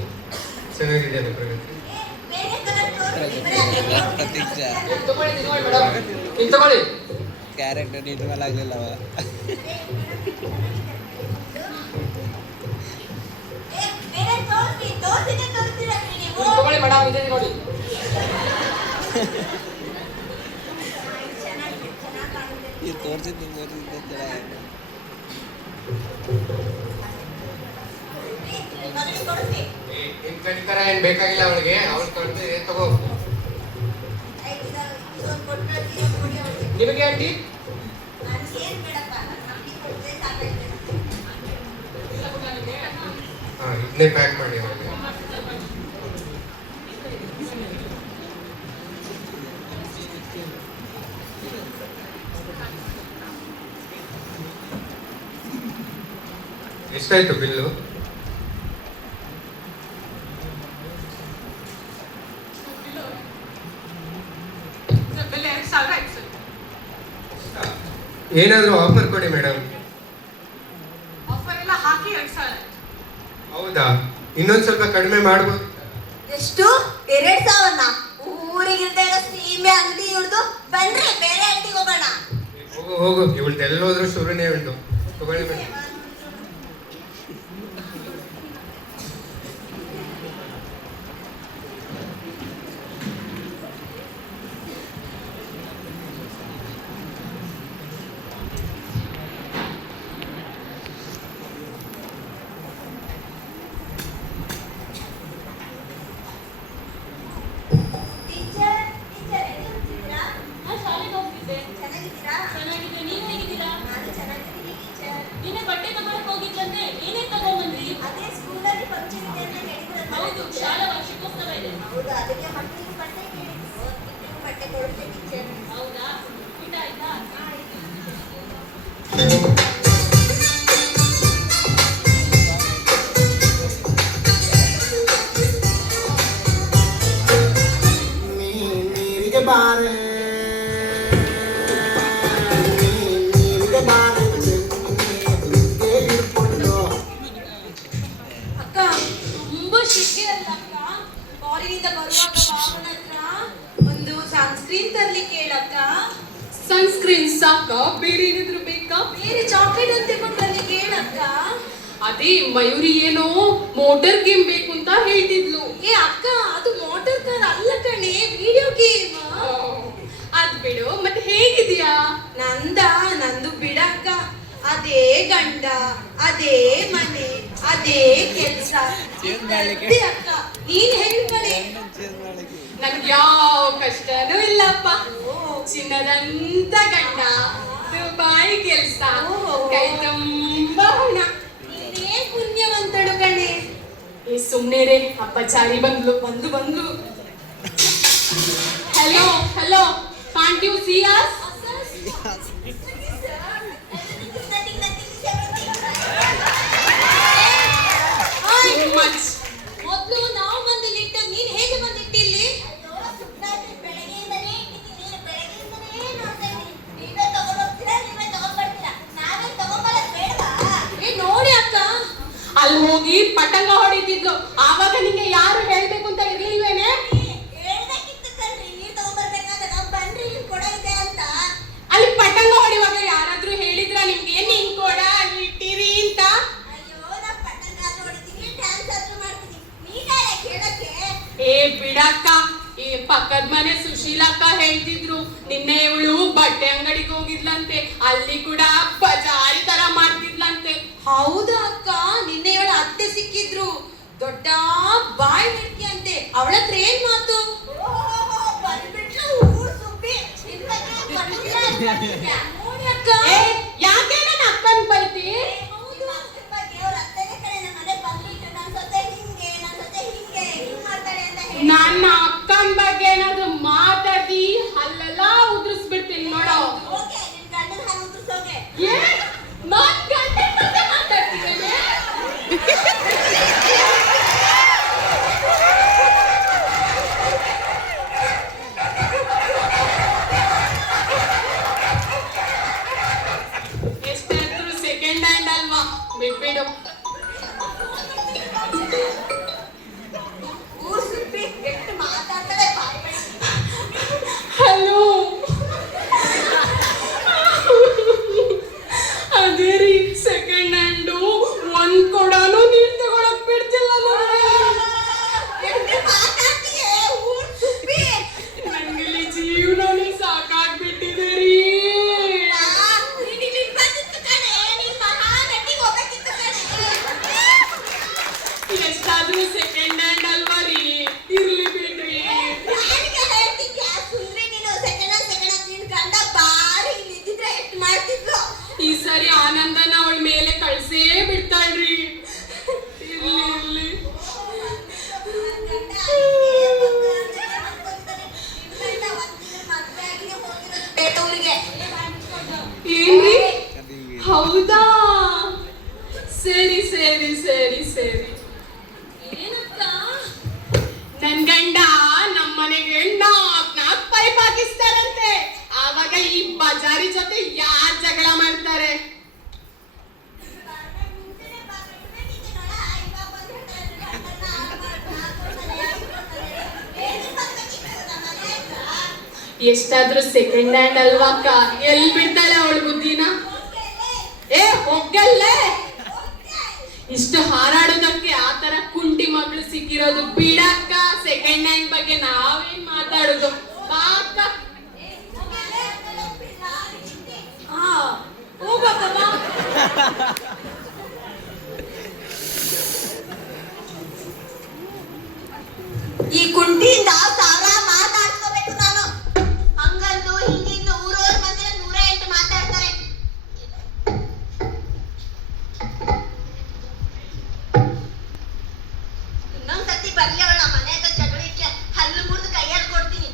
ಚೆನ್ನಾಗಿದೆ ಅದು ಪ್ರಗತಿ. ಇದು ತಗೊಳ್ಳಿ, ಇದು ನೋಡಿ ಮೇಡಮ್, ಇದು ತಗೊಳ್ಳಿ. ಕ್ಯಾರೆಕ್ಟರ್ ನೀಟ್ ಮೇಲೆ ಆಗಲಿಲ್ಲವ. ಇದು ತಗೊಳ್ಳಿ ಮೇಡಮ್, ಇದೆ ನೋಡಿ. ಇದು ತೋರಿಸಿದ್ದು ಚೆನ್ನಾಗಿದೆ. ನಿನ್ ಕಡಿತರ ಏನ್ ಬೇಕಾಗಿಲ್ಲ ಅವಳಿಗೆ, ಅವಳು ಕಡ್ದು ತಗೋ. ನಿಮಗೆ ಆಂಟಿ ಹಾ, ಇದನ್ನೇ ಪ್ಯಾಕ್ ಮಾಡಿ ಅವಳಿಗೆ. ಎಷ್ಟಾಯ್ತು ಬಿಲ್ಲು? ಬೆಲೆ 2,000 ಆಯ್ತು ಸರ್. ಏನಾದ್ರೂ ಆಫರ್ ಕೊಡಿ ಮೇಡಮ್. ಆಫರ್ ಎಲ್ಲ ಹಾಕಿ 2,000 ಆಯ್ತು. ಹೌದಾ? ಇನ್ನೊಂದ್ ಸ್ವಲ್ಪ ಕಡಿಮೆ ಮಾಡ್ಬೋದು. ಎಷ್ಟು? 2,000? ಊರಿಗಿಲ್ದೇ ಇರೋ ಸೀಮೆ ಅಂಗಡಿ ಇವ್ರದು. ಬನ್ರಿ ಬೇರೆ ಅಂಗಡಿಗೆ ಹೋಗೋಣ. ಹೋಗು ಹೋಗು, ಇವಳ್ದು ಎಲ್ಲೋದ್ರೂ ಶುರುನೇ ಉಂಟು. ತಗೊಳ್ಳಿ ಮೇಡಮ್. ನಾನು ಶಾಲೆಗೆ ಹೋಗ್ತಿದ್ದೆ. ಚೆನ್ನಾಗಿದ್ದೀರಾ? ಚೆನ್ನಾಗಿದೆ, ನೀವ್ ಹೇಗಿದ್ದೀರಾ? ನಾನು ಚೆನ್ನಾಗಿದ್ದೀನಿ ಟೀಚರ್. ನಿನ್ನೆ ಬಟ್ಟೆ ತಗೊಳಕ್ ಹೋಗಿದ್ದಂತೆ, ಏನೇ ತಗೊಂಡ್ಬಂದ್ರಿ? ಅದೇ ಸ್ಕೂಲಲ್ಲಿ ಫಂಕ್ಷನ್ ಇದೆ ಅಂತ ಹೇಳಿದ್ರಲ್ಲ. ಹೌದು, ಶಾಲಾ ವಾರ್ಷಿಕೋತ್ಸವ ಇದೆ. ಹೌದು, ಅದಕ್ಕೆ ಮಕ್ಕಳಿಗೆ ಬಟ್ಟೆ ಕೇಳಿದ್ರು. ಇಬ್ಬರಿಗೂ ಬಟ್ಟೆ ಕೊಡುತ್ತೆ ಟೀಚರ್. ಹೌದಾ? ಊಟ ಆಯ್ತಾ? ನೀರಿಗೆ ಬಾರೆ, ನೀರಿಗೆ ಬಾರೆ, ಹಿಡ್ಕೊಂಡು. ಅಕ್ಕ ತುಂಬಾ ಶೆಕೆ ಅಲ್ಲ ಅಕ್ಕ? ಕಾಲೇಜಿಂದ ಬರುವಾಗ ಭಾವನ ಹತ್ರ ಒಂದು ಸನ್ಸ್ಕ್ರೀನ್ ತರ್ಲಿಕ್ಕೆ ಹೇಳಕ್ಕ. ಸನ್ಸ್ಕ್ರೀನ್ ಸಾಕ, ಬೇರೆ ಏನಾದ್ರು ಬೇಕಾ? ಬೇರೆ ಚಾಕ್ಲೇಟ್ ಅಂತ ತಗೊಂಡು ಬರ್ಲಿಕ್ಕೆ ಹೇಳಕ್ಕ. ಅದೇ ಮಯೂರಿ ಏನೋ ಮೋಟರ್ ಗೇಮ್ ಬೇಕು ಅಂತ ಹೇಳ್ತಿದ್ಲು. ಏ ಅಕ್ಕ, ಅದು ಮೋಟಾರ್ ಕಾರ್ ಅಲ್ಲ ಕಣೆ, ವಿಡಿಯೋ ಗೇಮ್. ಅದ್ ಬಿಡು, ಮತ್ತೆ ಹೇಗಿದ್ಯಾ? ನಂದು ಬಿಡಕ್ಕ. ಅದೇ ಗಂಡ, ಅದೇ ಮನೆ, ಅದೇ ಕೆಲ್ಸ. ಇದ್ದದ್ದೇ ಅಕ್ಕ. ನೀನ್ ಹೇಳ್ಕಣೆ. ನನ್ಗೆ ಯಾವ ಕಷ್ಟನೂ ಇಲ್ಲಪ್ಪ. ಚಿನ್ನದಂತ ಗಂಡ, ದುಬಾಯಿ ಕೆಲ್ಸ, ಕೈ ತುಂಬಾ ಹಣ. ನೀನೇ ಪುಣ್ಯವಂತಳು ಕಣೆ. ಏ ಸುಮ್ನೆ ರೇ, ಅಪ್ಪಚಾರಿ ಬಂದ್ಲು. ಬಂದು hello hello, Can't you see us? Too much. ಮೊದ್ಲು ನಾವು ಬಂದಿಲ್ಲಿಟ್ಟ ನೀನ್ ಹೇಗೆ ಬಂದಿಟ್ಟಿ ಇಲ್ಲಿ? ನೋಡಿ ಅಕ್ಕ, ಅಲ್ಲಿ ಹೋಗಿ ಪಟಂಗ ಹೊಡಿತಿದ್ಲು. ಆವಾಗ ನಿಂಗೆ ಯಾರು ಹೇಳ್ಬೇಕು ಅಂತ ಇರ್ಲಿಲ್ವೇನೆ? ಅಲ್ಲಿ ಪಟಂಗ ಹೊಡಿವಾಗ ಯಾರಾದ್ರೂ ಹೇಳಿದ್ರ ನಿಮ್ಗೆ ನೀನ್ ಕೊಡ ಅಲ್ಲಿ ಇಟ್ಟಿರಿ ಅಂತ? ಏ ಬಿಡಕ್ಕ, ಈ ಪಕ್ಕದ ಮನೆ ಸುಶೀಲಕ್ಕ ಹೇಳ್ತಿದ್ರು ನಿನ್ನೆ ಇವಳು ಬಟ್ಟೆ ಅಂಗಡಿಗೆ ಹೋಗಿದ್ಲಂತೆ, ಅಲ್ಲಿ ಕೂಡ ಬಜಾರಿ ತರ ಮಾಡ್ತಿದ್ಲಂತೆ. ಹೌದಾ ಅಕ್ಕ? ನಿನ್ನೆ ಇವಳ ಅತ್ತೆ ಸಿಕ್ಕಿದ್ರು, ದೊಡ್ಡ ಬಾಯಿ ಮಿಡ್ಕಿ ಅಂತೆ. ಅವಳ ಹತ್ರ ಏನ್ ಮಾತು? ನೋಡಿ ಅಕ್ಕ, ಏ ಯಾಕೆ ನನ್ನ ಅಕ್ಕನ್ ಬೈತಿ? ನನ್ನ ಅಕ್ಕನ್ ಬಗ್ಗೆ ಏನಾದ್ರು ಮಾತಾಡಿ ಅಲ್ಲೆಲ್ಲ ಉದುರಿಸ್ಬಿಡ್ತೀನಿ ನೋಡೋ. ಏ ನಾನ್ ಗಂಡನ್ ಬಗ್ಗೆ ಮಾತಾಡ್ತಿದ್ದೇನೆ. ಎಷ್ಟಾದ್ರೂ ಸೆಕೆಂಡ್ ಹ್ಯಾಂಡ್ ಅಲ್ವಾ, ಬಿಟ್ಬಿಡು. ಹಲೋ, ಅದೇ ರೀ ಸೆಕೆಂಡ್ ಹ್ಯಾಂಡು ಒಂದ್ ಕೊಡಾನು ನೀರ್ ತಗೊಳಕ್ ಬಿಡ್ತಿಲ್ಲ ನಂಗಿಲ್ಲಿ ಜೀವನನೇ ಸಾಕಾಗ್ಬಿಟ್ಟಿದೆ ರೀ. ಎಷ್ಟಾದ್ರೂ ಸೆಕೆಂಡ್ ಹ್ಯಾಂಡ್ ಅಲ್ವಾ ರೀ, ಇರ್ಲಿ ಬಿಡ್ರಿ. ಈ ಸರಿ ಆನಂದನ ಅವಳ ಮೇಲೆ ಕಳ್ಸೇ ಬಿಡ್ತಾಳ್ರಿ. ಇರ್ಲಿ ಇರ್ಲಿ. ಏನ್ರಿ? ಹೌದಾ, ಸರಿ ಸರಿ ಸರಿ ಸರಿ. ಏನಕ್ಕ? ನನ್ ಗಂಡ ನಮ್ಮನೆಗೆ ನಾಲ್ಕು ಪೈಪ್ ಹಾಕಿಸ್ತಾರಂತೆ. ಆವಾಗ ಈ ಬಜಾರಿ ಜೊತೆ ಯಾರ್ ಜಗಳ ಮಾಡ್ತಾರೆ? ಎಷ್ಟಾದ್ರೂ ಸೆಕೆಂಡ್ ಹ್ಯಾಂಡ್ ಅಲ್ವಾಕ್ಕ, ಎಲ್ಲಿ ಬಿಡ್ತಾಳೆ ಅವಳ ಬುದ್ಧಿನ? ಏ ಹೋಗಲ್ಲೇ, ಇಷ್ಟು ಹಾರಾಡೋದಕ್ಕೆ ಆತರ ಕುಂಟಿ ಮಗಳು ಸಿಕ್ಕಿರೋದು ಬಿಡಕ್ಕ. ಸೆಕೆಂಡ್ ಹ್ಯಾಂಡ್ ಬಗ್ಗೆ ನಾವೇನ್ ಮಾತಾಡೋದು? ಬಾ ಅಕ್ಕ. ಹೋಗಕ್ಕ ಬಾ. ಈ ಕುಂಟಿಯಿಂದ ಸಾವಿರ ಮಾತಾಡ್ಕೋಬೇಕು ನಾನು. ಹಂಗಂದು ಹಿಂಗಿಂದು ಊರವ್ರ ಬಂದ್ರೆ 108 ಮಾತಾಡ್ತಾರೆ. ಇನ್ನೊಂದ್ಸತಿ ಬರ್ಲಿ ಅವಳ ಮನೆ ಹತ್ರ ಜಗಳಿಕೆ ಹಲ್ಲು ಮುರಿದು ಕೈಯಲ್ಲಿ ಕೊಡ್ತೀನಿ.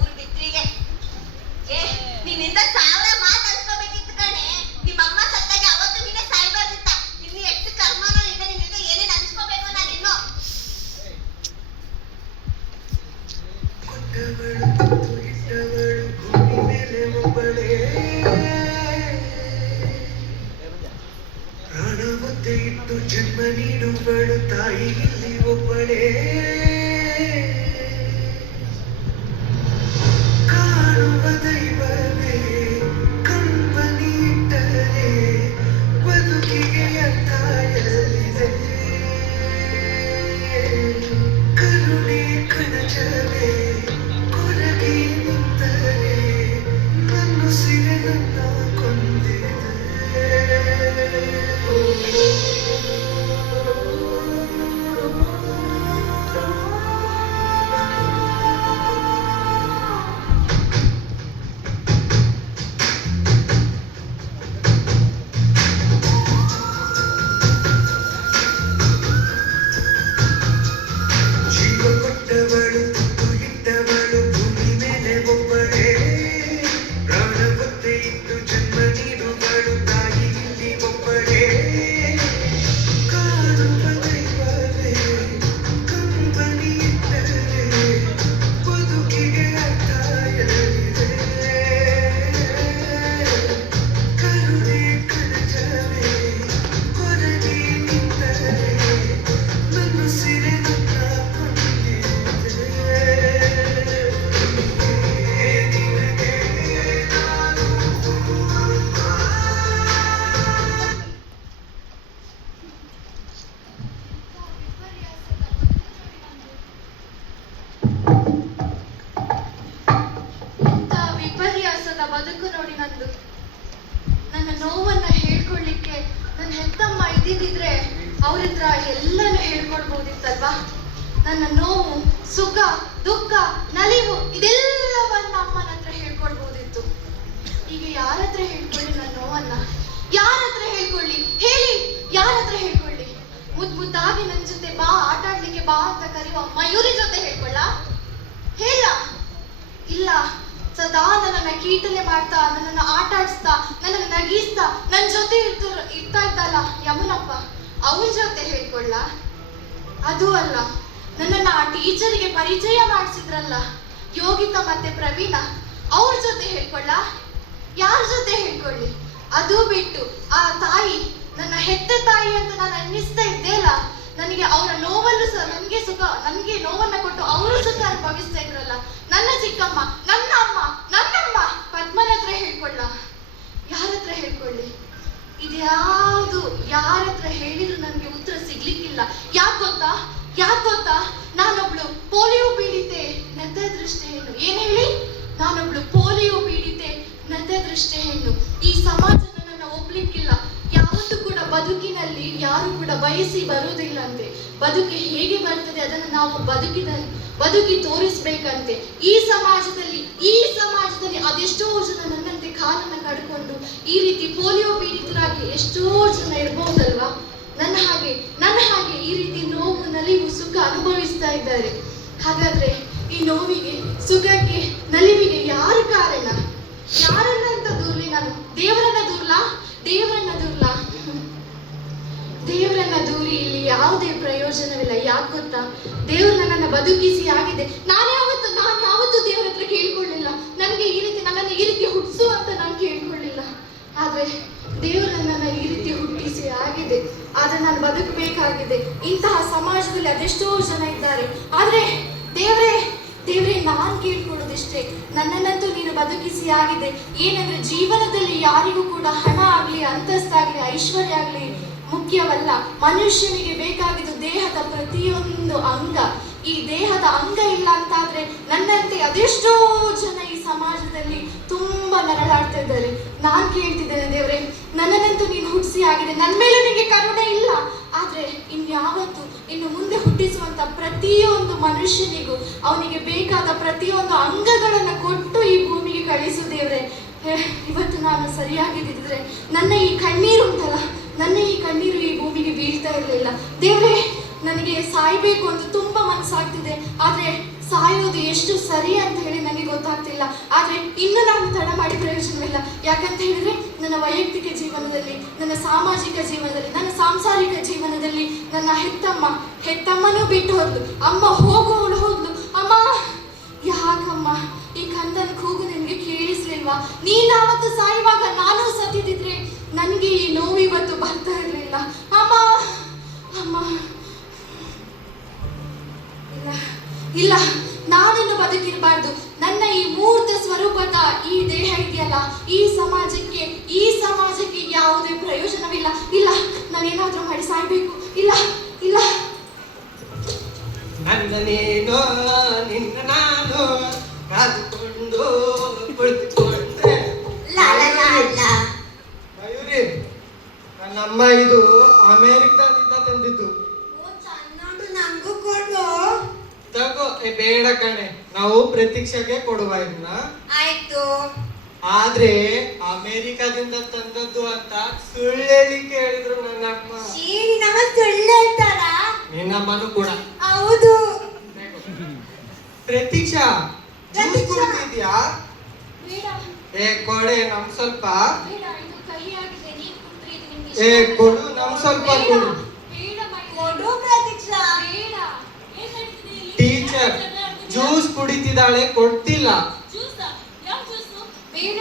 ಊರ್ ಬಿತ್ರಿಗೆ ನನ್ನ ನೋವನ್ನ ಹೇಳ್ಕೊಳ್ಲಿಕ್ಕೆ ನನ್ನ ಹೆತ್ತಮ್ಮ ಇದ್ದಿದ್ರೆ ಅವ್ರ ಹತ್ರ ಎಲ್ಲನೂ ಹೇಳ್ಕೊಳ್ಬೋದಿತ್ತಲ್ವಾ. ನನ್ನ ನೋವು, ಸುಖ, ದುಃಖ, ನಲಿವು ಇದೆಲ್ಲವನ್ನ ಅಮ್ಮನ ಹತ್ರ ಹೇಳ್ಕೊಳ್ಬೋದಿತ್ತು. ಈಗ ಯಾರ ಹತ್ರ ಹೇಳ್ಕೊಳ್ಳಿ ನನ್ನ ನೋವನ್ನ? ಯಾರ ಹತ್ರ ಹೇಳ್ಕೊಳ್ಳಿ ಹೇಳಿ? ಯಾರ ಹತ್ರ ಹೇಳ್ಕೊಳ್ಳಿ? ಮುದ್ದಾಗಿ ನನ್ನ ಜೊತೆ ಬಾ, ಆಟ ಆಡ್ಲಿಕ್ಕೆ ಬಾ ಅಂತ ಕರೆಯುವ ಮಯೂರಿ ಜೊತೆ ಹೇಳ್ಕೊಳ್ಳ? ಹೇಳ? ಇಲ್ಲ, ಸದಾ ನನ್ನನ್ನ ಕೀಟಲೆ ಮಾಡ್ತಾ, ನನ್ನನ್ನು ಆಟ ಆಡಿಸ್ತಾ, ನನ್ನನ್ನು ನಗಿಸ್ತಾ, ನನ್ನ ಜೊತೆ ಇರ್ತಾ ಇದ್ದಲ್ಲ ಯಮುನಪ್ಪ, ಅವಳ ಜೊತೆ ಹೇಳ್ಕೊಳ್ಳ? ಅದು ಅಲ್ಲ, ನನ್ನನ್ನು ಆ ಟೀಚರಿಗೆ ಪರಿಚಯ ಮಾಡಿಸಿದ್ರಲ್ಲ ಯೋಗಿತಾ ಮತ್ತೆ ಪ್ರವೀಣ, ಅವ್ರ ಜೊತೆ ಹೇಳ್ಕೊಳ್ಳ? ಯಾರ ಜೊತೆ ಹೇಳ್ಕೊಳ್ಳಿ? ಅದು ಬಿಟ್ಟು ಆ ತಾಯಿ, ನನ್ನ ಹೆತ್ತ ತಾಯಿ ಅಂತ ನಾನು ಅನ್ನಿಸ್ತಾ ಇದ್ದೇಲ್ಲ, ನನಗೆ ಅವರ ನೋವಲ್ಲೂ ಸಹ ನನಗೆ ನೋವನ್ನ ಕೊಟ್ಟು ಅವರು ಸುಖ ಅನುಭವಿಸ್ತಾ ಇದ್ರಲ್ಲ ನನ್ನ ಚಿಕ್ಕಮ್ಮ, ನನ್ನಮ್ಮ ಪದ್ಮನ ಹತ್ರ ಹೇಳ್ಕೊಳ್ಳ? ಯಾರ ಹತ್ರ ಹೇಳ್ಕೊಳ್ಳಿ? ಇದ್ಯಾವುದು ಯಾರ ಹತ್ರ ಹೇಳಿದ್ರು ನನಗೆ ಉತ್ತರ ಸಿಗ್ಲಿಕ್ಕಿಲ್ಲ. ಯಾಕೆ ಗೊತ್ತಾ? ನಾನೊಬ್ಳು ಪೋಲಿಯೋ ಪೀಡಿತೆ ನತದೃಷ್ಟಿ ಹೆಣ್ಣು. ಏನ್ ಹೇಳಿ? ನಾನೊಬ್ಳು ಪೋಲಿಯೋ ಪೀಡಿತೆ ನತದೃಷ್ಟಿ ಹೆಣ್ಣು. ಈ ಸಮಾಜ ನನ್ನನ್ನು ಒಪ್ಲಿಕ್ಕಿಲ್ಲ. ಯಾವತ್ತೂ ಕೂಡ ಬದುಕಿನಲ್ಲಿ ಯಾರು ಕೂಡ ಬಯಸಿ ಬರುವುದಿಲ್ಲಂತೆ. ಬದುಕು ಹೇಗೆ ಬರ್ತದೆ ಅದನ್ನು ನಾವು ಬದುಕಿ ತೋರಿಸ್ಬೇಕಂತೆ. ಈ ಸಮಾಜದಲ್ಲಿ ಅದೆಷ್ಟೋ ಜನ ನನ್ನಂತೆ ಕಾಲನ್ನ ಕಡ್ಕೊಂಡು ಈ ರೀತಿ ಪೋಲಿಯೋ ಪೀಡಿತರಾಗಿ ಎಷ್ಟೋ ಜನ ಇರ್ಬಹುದಲ್ವಾ? ನನ್ನ ಹಾಗೆ ಈ ರೀತಿ ನೋವು, ನಲಿವು, ಸುಖ ಅನುಭವಿಸ್ತಾ ಇದ್ದಾರೆ. ಹಾಗಾದ್ರೆ ಈ ನೋವಿಗೆ, ಸುಖಕ್ಕೆ, ನಲಿವಿಗೆ ಯಾರು ಕಾರಣ? ಯಾರನ್ನಂತ ದೂರ್ಲಿ ನಾನು? ದೇವರನ್ನ ದೂರ್ಲಾ? ದೇವರನ್ನ ದೂರಿ ಇಲ್ಲಿ ಯಾವುದೇ ಪ್ರಯೋಜನವಿಲ್ಲ. ಯಾಕೆ ಗೊತ್ತಾ? ದೇವರು ನನ್ನನ್ನು ಬದುಕಿಸಿ ಆಗಿದೆ. ನಾನು ಯಾವತ್ತೂ ದೇವರ ಹತ್ರ ಕೇಳ್ಕೊಳ್ಳಿಲ್ಲ, ನನಗೆ ನನ್ನನ್ನು ಈ ರೀತಿ ಹುಟ್ಟಿಸು ಅಂತ ನಾನು ಕೇಳ್ಕೊಳ್ಳಿಲ್ಲ. ಆದ್ರೆ ದೇವರು ನನ್ನನ್ನು ಈ ರೀತಿ ಹುಟ್ಟಿಸಿ ಆಗಿದೆ. ಆದ್ರೆ ನಾನು ಬದುಕಬೇಕಾಗಿದೆ. ಇಂತಹ ಸಮಾಜದಲ್ಲಿ ಅದೆಷ್ಟೋ ಜನ ಇದ್ದಾರೆ. ಆದ್ರೆ ದೇವ್ರೇ ನಾನ್ ಕೇಳ್ಕೊಳ್ಳೋದಿಷ್ಟೇ, ನನ್ನನ್ನಂತೂ ನೀನು ಬದುಕಿಸಿ ಆಗಿದೆ. ಏನಂದ್ರೆ ಜೀವನದಲ್ಲಿ ಯಾರಿಗೂ ಕೂಡ ಹಣ ಆಗ್ಲಿ, ಅಂತಸ್ತಾಗ್ಲಿ, ಐಶ್ವರ್ಯ ಆಗ್ಲಿ ಮುಖ್ಯವಲ್ಲ. ಮನುಷ್ಯನಿಗೆ ಬೇಕಾಗಿದ್ದು ದೇಹದ ಪ್ರತಿಯೊಂದು ಅಂಗ. ಈ ದೇಹದ ಅಂಗ ಇಲ್ಲ ಅಂತಾದ್ರೆ ನನ್ನಂತೆ ಅದೆಷ್ಟೋ ಜನ ಈ ಸಮಾಜದಲ್ಲಿ ತುಂಬಾ ನರಳಾಡ್ತಾ ಇದ್ದಾರೆ. ನಾನ್ ಕೇಳ್ತಿದ್ದೇನೆ, ದೇವ್ರೆ ನನ್ನನ್ನಂತೂ ನೀನು ಹುಟ್ಟಿಸಿ ಆಗಿದೆ, ನನ್ನ ಮೇಲೆ ನಿನಗೆ ಕರುಣೆ ಇಲ್ಲ. ಆದ್ರೆ ಇನ್ನು ಮುಂದೆ ಹುಟ್ಟಿಸುವಂತ ಪ್ರತಿಯೊಂದು ಮನುಷ್ಯನಿಗೂ ಅವನಿಗೆ ಬೇಕಾದ ಪ್ರತಿಯೊಂದು ಅಂಗಗಳನ್ನ ಕೊಟ್ಟು ಈ ಭೂಮಿಗೆ ಕಳಿಸು ದೇವ್ರೆ. ಇವತ್ತು ನಾನು ಸರಿಯಾಗಿದ್ದಿದ್ರೆ ನನ್ನ ಈ ಕಣ್ಣೀರು ಈ ಭೂಮಿಗೆ ಬೀಳ್ತಾ ಇರಲಿಲ್ಲ. ದೇವ್ರೆ ನನಗೆ ಸಾಯ್ಬೇಕು ಅಂತ ತುಂಬಾ ಮನಸ್ಸಾಗ್ತಿದೆ. ಆದ್ರೆ ಸಾಯೋದು ಎಷ್ಟು ಸರಿ ಅಂತ ಹೇಳಿ ನನಗೆ ಗೊತ್ತಾಗ್ತಿಲ್ಲ. ಆದ್ರೆ ಇನ್ನು ನಾನು ತಡ ಮಾಡಿ ಪ್ರಯೋಜನವಿಲ್ಲ. ಯಾಕಂತ ಹೇಳಿದ್ರೆ ನನ್ನ ವೈಯಕ್ತಿಕ ಜೀವನದಲ್ಲಿ, ನನ್ನ ಸಾಮಾಜಿಕ ಜೀವನದಲ್ಲಿ, ನನ್ನ ಸಾಂಸಾರಿಕ ಜೀವನದಲ್ಲಿ ನನ್ನ ಹೆತ್ತಮ್ಮನೂ ಬಿಟ್ಟು ಹೋದ್ಲು. ಅಮ್ಮ ಹೋಗೋಳು ಹೋದ್ಲು. ಅಮ್ಮ, ಯಾಕಮ್ಮ ಈ ಕಂದನ ಕೂಗು ನಿನ್ಗೆ ಕೇಳಿಸ್ಲಿಲ್ವಾ? ನೀನಾವತ್ತು ಸಾಯುವಾಗ ನಾನು ಸತ್ತಿದ್ರೆ ನನಗೆ ಈ ನೋವು ಇವತ್ತು ಬರ್ತಾ ಇರಲಿಲ್ಲ. ಅಮ್ಮ ಇಲ್ಲ, ನಾನಿನ್ನು ಬದುಕಿರಬಾರ್ದು. ನನ್ನ ಈ ಮೂರ್ತ ಸ್ವರೂಪದ ಈ ದೇಹ ಇದೆಯಲ್ಲ, ಈ ಸಮಾಜಕ್ಕೆ ಯಾವುದೇ ಪ್ರಯೋಜನವಿಲ್ಲ. ಇಲ್ಲ, ನಾನೇನಾದ್ರೂ ಮಾಡಿ ಸಾಯ್ಬೇಕು. ಇಲ್ಲ, ನನ್ನ ನೀನು ನಿನ್ನ ನಾನು ಕಾದುಕೊಂಡು ಕುಳಿತುಕೊಂಡೆ. ಮಯೂರಿ, ನನ್ನಮ್ಮ ಇದು ಅಮೆರಿಕದಿಂದ ತಂದಿದ್ದು. ನಂಗೂ ಕೊಡು. ತಗೋ. ಬೇಡ ಕಣೆ, ನಾವು ಪ್ರತೀಕ್ಷೆಗೆ ಕೊಡುವ ಇದನ್ನ. ಆಯ್ತು. ಆದ್ರೆ ಅಮೆರಿಕದಿಂದ ತಂದದ್ದು ಅಂತ ಸುಳ್ಳು ಹೇಳಿ ಕೇಳಿದ್ರು ನನ್ನಮ್ಮ. ನಮ್ಮ ಸುಳ್ಳು ಹೇಳ್ತಾರ? ನಿನ್ನಮ್ಮನು ಕೂಡ. ಹೌದು. ಪ್ರತೀಕ್ಷಾ, ಜ್ಯೂಸ್ ಕುಡ್ತಿದ್ಯಾ? ಕೊಡೆ ನಮ್ ಸ್ವಲ್ಪ. ಕೊಡು, ನಮ್ ಸ್ವಲ್ಪ ಕೊಡು. ಟೀಚರ್ ಜ್ಯೂಸ್ ಕುಡಿತಿದ್ದಾಳೆ, ಕೊಡ್ತಿಲ್ಲ. ಬೇಡ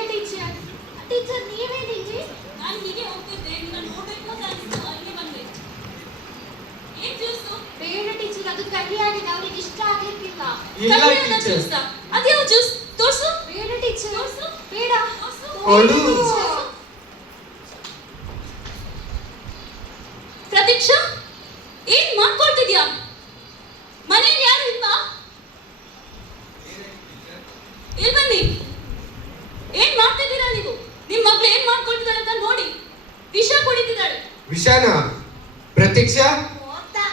ಟೀಚರ್ ನೀವೇನಿಲ್ಲಿ? ನಾನು ಹೀಗೆ ಹೋಗ್ತಿದ್ದೆ, ನಾನು ನೋಡ್ಬೇಕು ಅಂತ ಅನಿಸ್ತು, ಅಲ್ಲಿ ಬಂದೆ. ಏನ್ ಜ್ಯೂಸು? ಬೇಡ ಟೀಚರ್, ಅದು ಕಹಿಯಾಗಿದೆ, ಅವ್ರಿಗೆ ಇಷ್ಟ ಆಗ್ಲಿಕ್ಕಿಲ್ಲ. ಕಹಿಯಾದ ಜ್ಯೂಸ? ಅದ್ಯಾವ ಜ್ಯೂಸ್? ತೋರ್ಸು. ಬೇಡ ಟೀಚರ್, ತೋರ್ಸು. ಬೇಡ. ಕೊಡು. ಪ್ರತೀಕ್ಷಾ, ಏನ್ ಮಾಡ್ಕೊಳ್ತಿದ್ಯಾ? ಮನೇಲಿ ಯಾರು ಇಲ್ವಾ? ಇಲ್ಲಿ ಬನ್ನಿ. ಏನ್ ಮಾಡ್ತಿದ್ದೀರಾ ನೀವು? ನಿಮ್ ಮಗ್ಳು ಏನ್ ಮಾಡ್ಕೊಳ್ತಿದ್ದಾರೆ ಅಂತ ನೋಡಿ. ಬಿಟ್ಟಿದ್ದಾಳೆ. ವಿಷಾನ? ಪ್ರತೀಕ್ಷಾ?